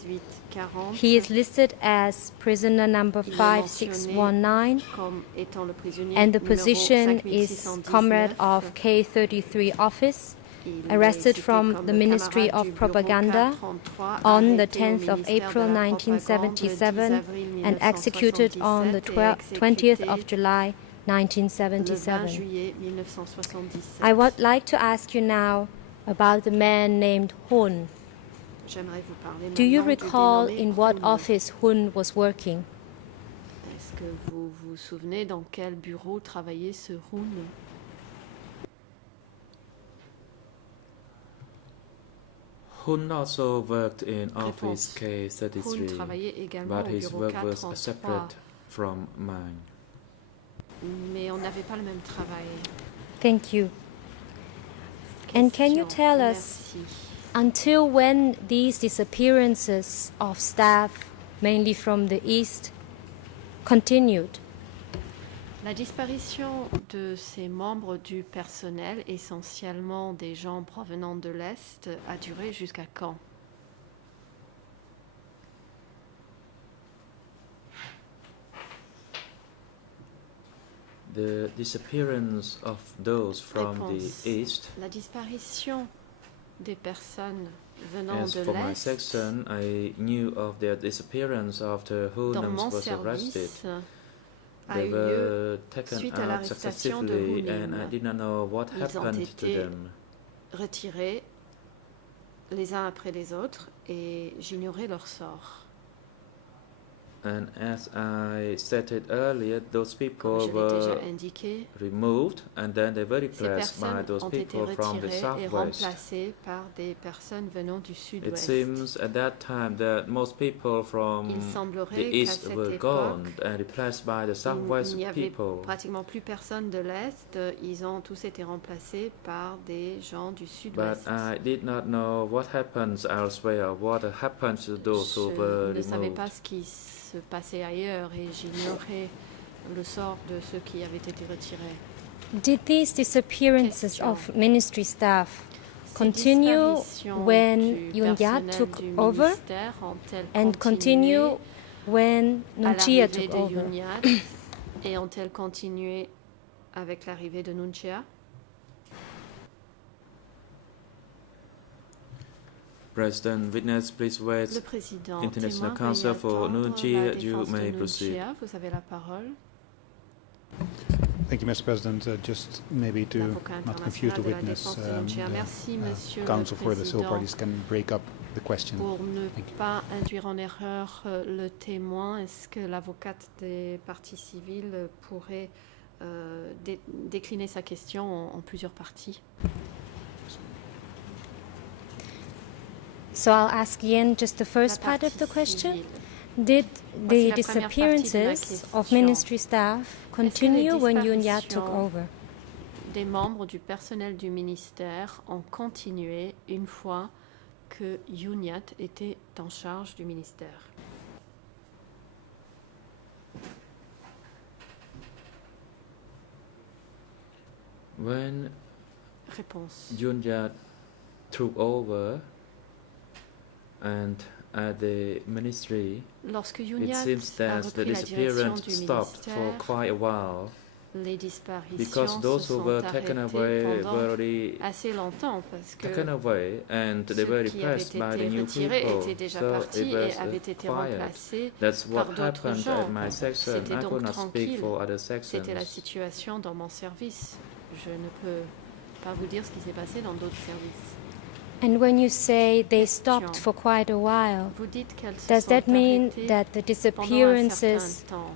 He is listed as prisoner number Il est 5619, comme étant le prisonnier and the numéro position is 5619. comrade of K33 office, Il est arrested cité from comme the le Ministry camarade of du bureau Propaganda K33, on the arrêté au 10th of ministère de April la 1977 propagande le 10 avril and executed on the 20th of July 1977. Le 20 1977. juillet 1977. I would like to ask you now about the man named Hun. J'aimerais vous parler Do you maintenant du recall dénommé in what Hun. office Hun was working? Est-ce que vous vous souvenez dans quel bureau travaillait ce Hun? Hun also worked in office Réponse. Hun K33, travaillait également but au his bureau work was 433, separate from mine. mais on n'avait pas le même travail. Thank you. And can you Question. tell us Merci. until when these disappearances of staff, mainly from the East, continued? La disparition de ces membres du personnel, essentiellement des gens provenant de l'Est, a duré jusqu'à quand? The disappearance of those from Réponse. the East, La disparition des personnes venant as de for my l'Est section, I knew of their disappearance after dans Hunim mon was arrested. service a They eu lieu were taken suite à out l'arrestation de successively, and I Hunim. did not know what Ils ont happened to été them. retirés les uns après les autres et j'ignorais leur sort. And as I stated earlier, those Comme people je l'ai were déjà indiqué, removed, and then they were ces replaced by personnes those ont été people from the retirées et southwest. remplacées par des personnes venant du It sud-ouest. seems at that time that most people from Il the semblerait qu'à east cette were époque, gone and replaced by the il southwest n'y avait people. pratiquement plus personne de l'Est. Ils ont tous été remplacés par des gens du But sud-ouest. I did not know what happens elsewhere, what happened to those who were Je ne savais removed. pas ce qui se passait ailleurs et j'ignorais le sort de ceux qui avaient été retirés. Did these disappearances Question. of ministry staff Ces continue disparitions when du Yoon Yat personnel took du over ministère ont-elles and continué continue when à Nung Chia l'arrivée took de over? Yoon Yat et ont-elles continué avec l'arrivée de Nung Chia? President, witness, please wait. Le président, International témoin, Council veuillez for attendre Nung la Chia, you défense de may Nung proceed. Chia. Vous avez la parole. Thank you, Mr. President. Just maybe to L'avocat not confuse the international de la witness, défense de Nung Chia. Merci, Monsieur counsel le for the civil Président. parties can break up the question. Pour ne Thank you. pas induire en erreur le témoin, est-ce que l'avocate des parties civiles pourrait décliner sa question en plusieurs parties? So I'll ask Yen just the first La part of the partie question. civile. Did Voici the la première partie de la disappearances of question. ministry staff continue when Yoon Yat took disparitions over? Des membres du personnel du ministère ont continué une fois que Yoon Yat était en charge du ministère. When Réponse. Yoon Yat took over and at the ministry, Lorsque Yoon it Yat seems a that the repris la direction disappearance du stopped for ministère, quite a while les disparitions because se those who sont were taken arrêtées away pendant were already assez longtemps parce que taken away and they ceux were qui avaient replaced by the été new retirés people. étaient déjà So partis it et was avaient été quiet. remplacés That's what par d'autres happened gens. at my section. C'était I donc could not speak tranquille. for other sections. C'était la situation dans mon service. Je ne peux pas vous dire ce qui s'est passé dans d'autres services. And when you say they Question. stopped for quite a while, Vous dites qu'elles se does sont that mean arrêtées that the pendant un certain disappearances temps?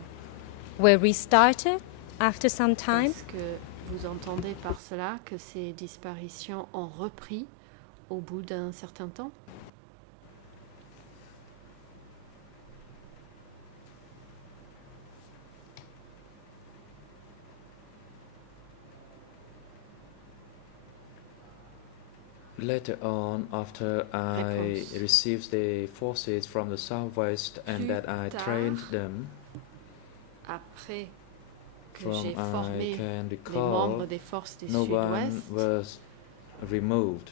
were restarted after some time? Est-ce que vous entendez par cela que ces disparitions ont repris au bout d'un certain temps? Later on, after I Réponse. received the forces from the southwest and Plus that I tard, trained them, Après que from j'ai I formé can les recall, membres des forces du no one Sud-Ouest, was removed.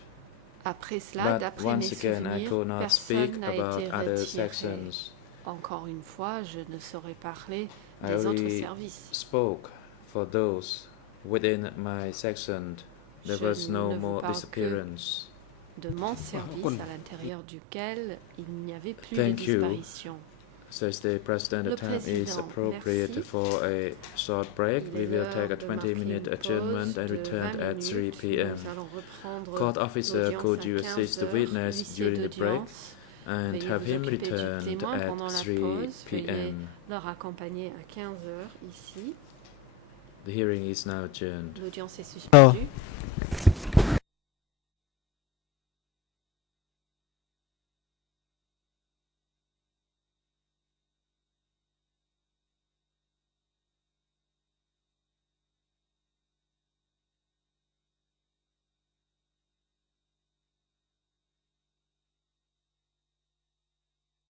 après cela, But d'après mes once again, I souvenirs, could not speak personne n'a about été other retiré. sections. Encore une fois, je ne saurais parler I des autres only services. spoke for those within my section. There Je was ne no vous more parle que disappearance. de mon service Con- à l'intérieur duquel il n'y avait plus Thank de you. disparition. Says the President, the Le time is Président, appropriate merci. for a short break. Il We est will l'heure take a de marquer 20-minute une adjournment pause and de return 20 at 3 minutes. p.m. Nous allons reprendre Court officer, l'audience could à you 15 assist the heures. witness L'huissier during the break d'audience, and veuillez have vous him occuper du returned témoin pendant at la 3 pause. Veuillez p.m. leur accompagner à 15 heures ici. The hearing is now adjourned. L'audience est suspendue.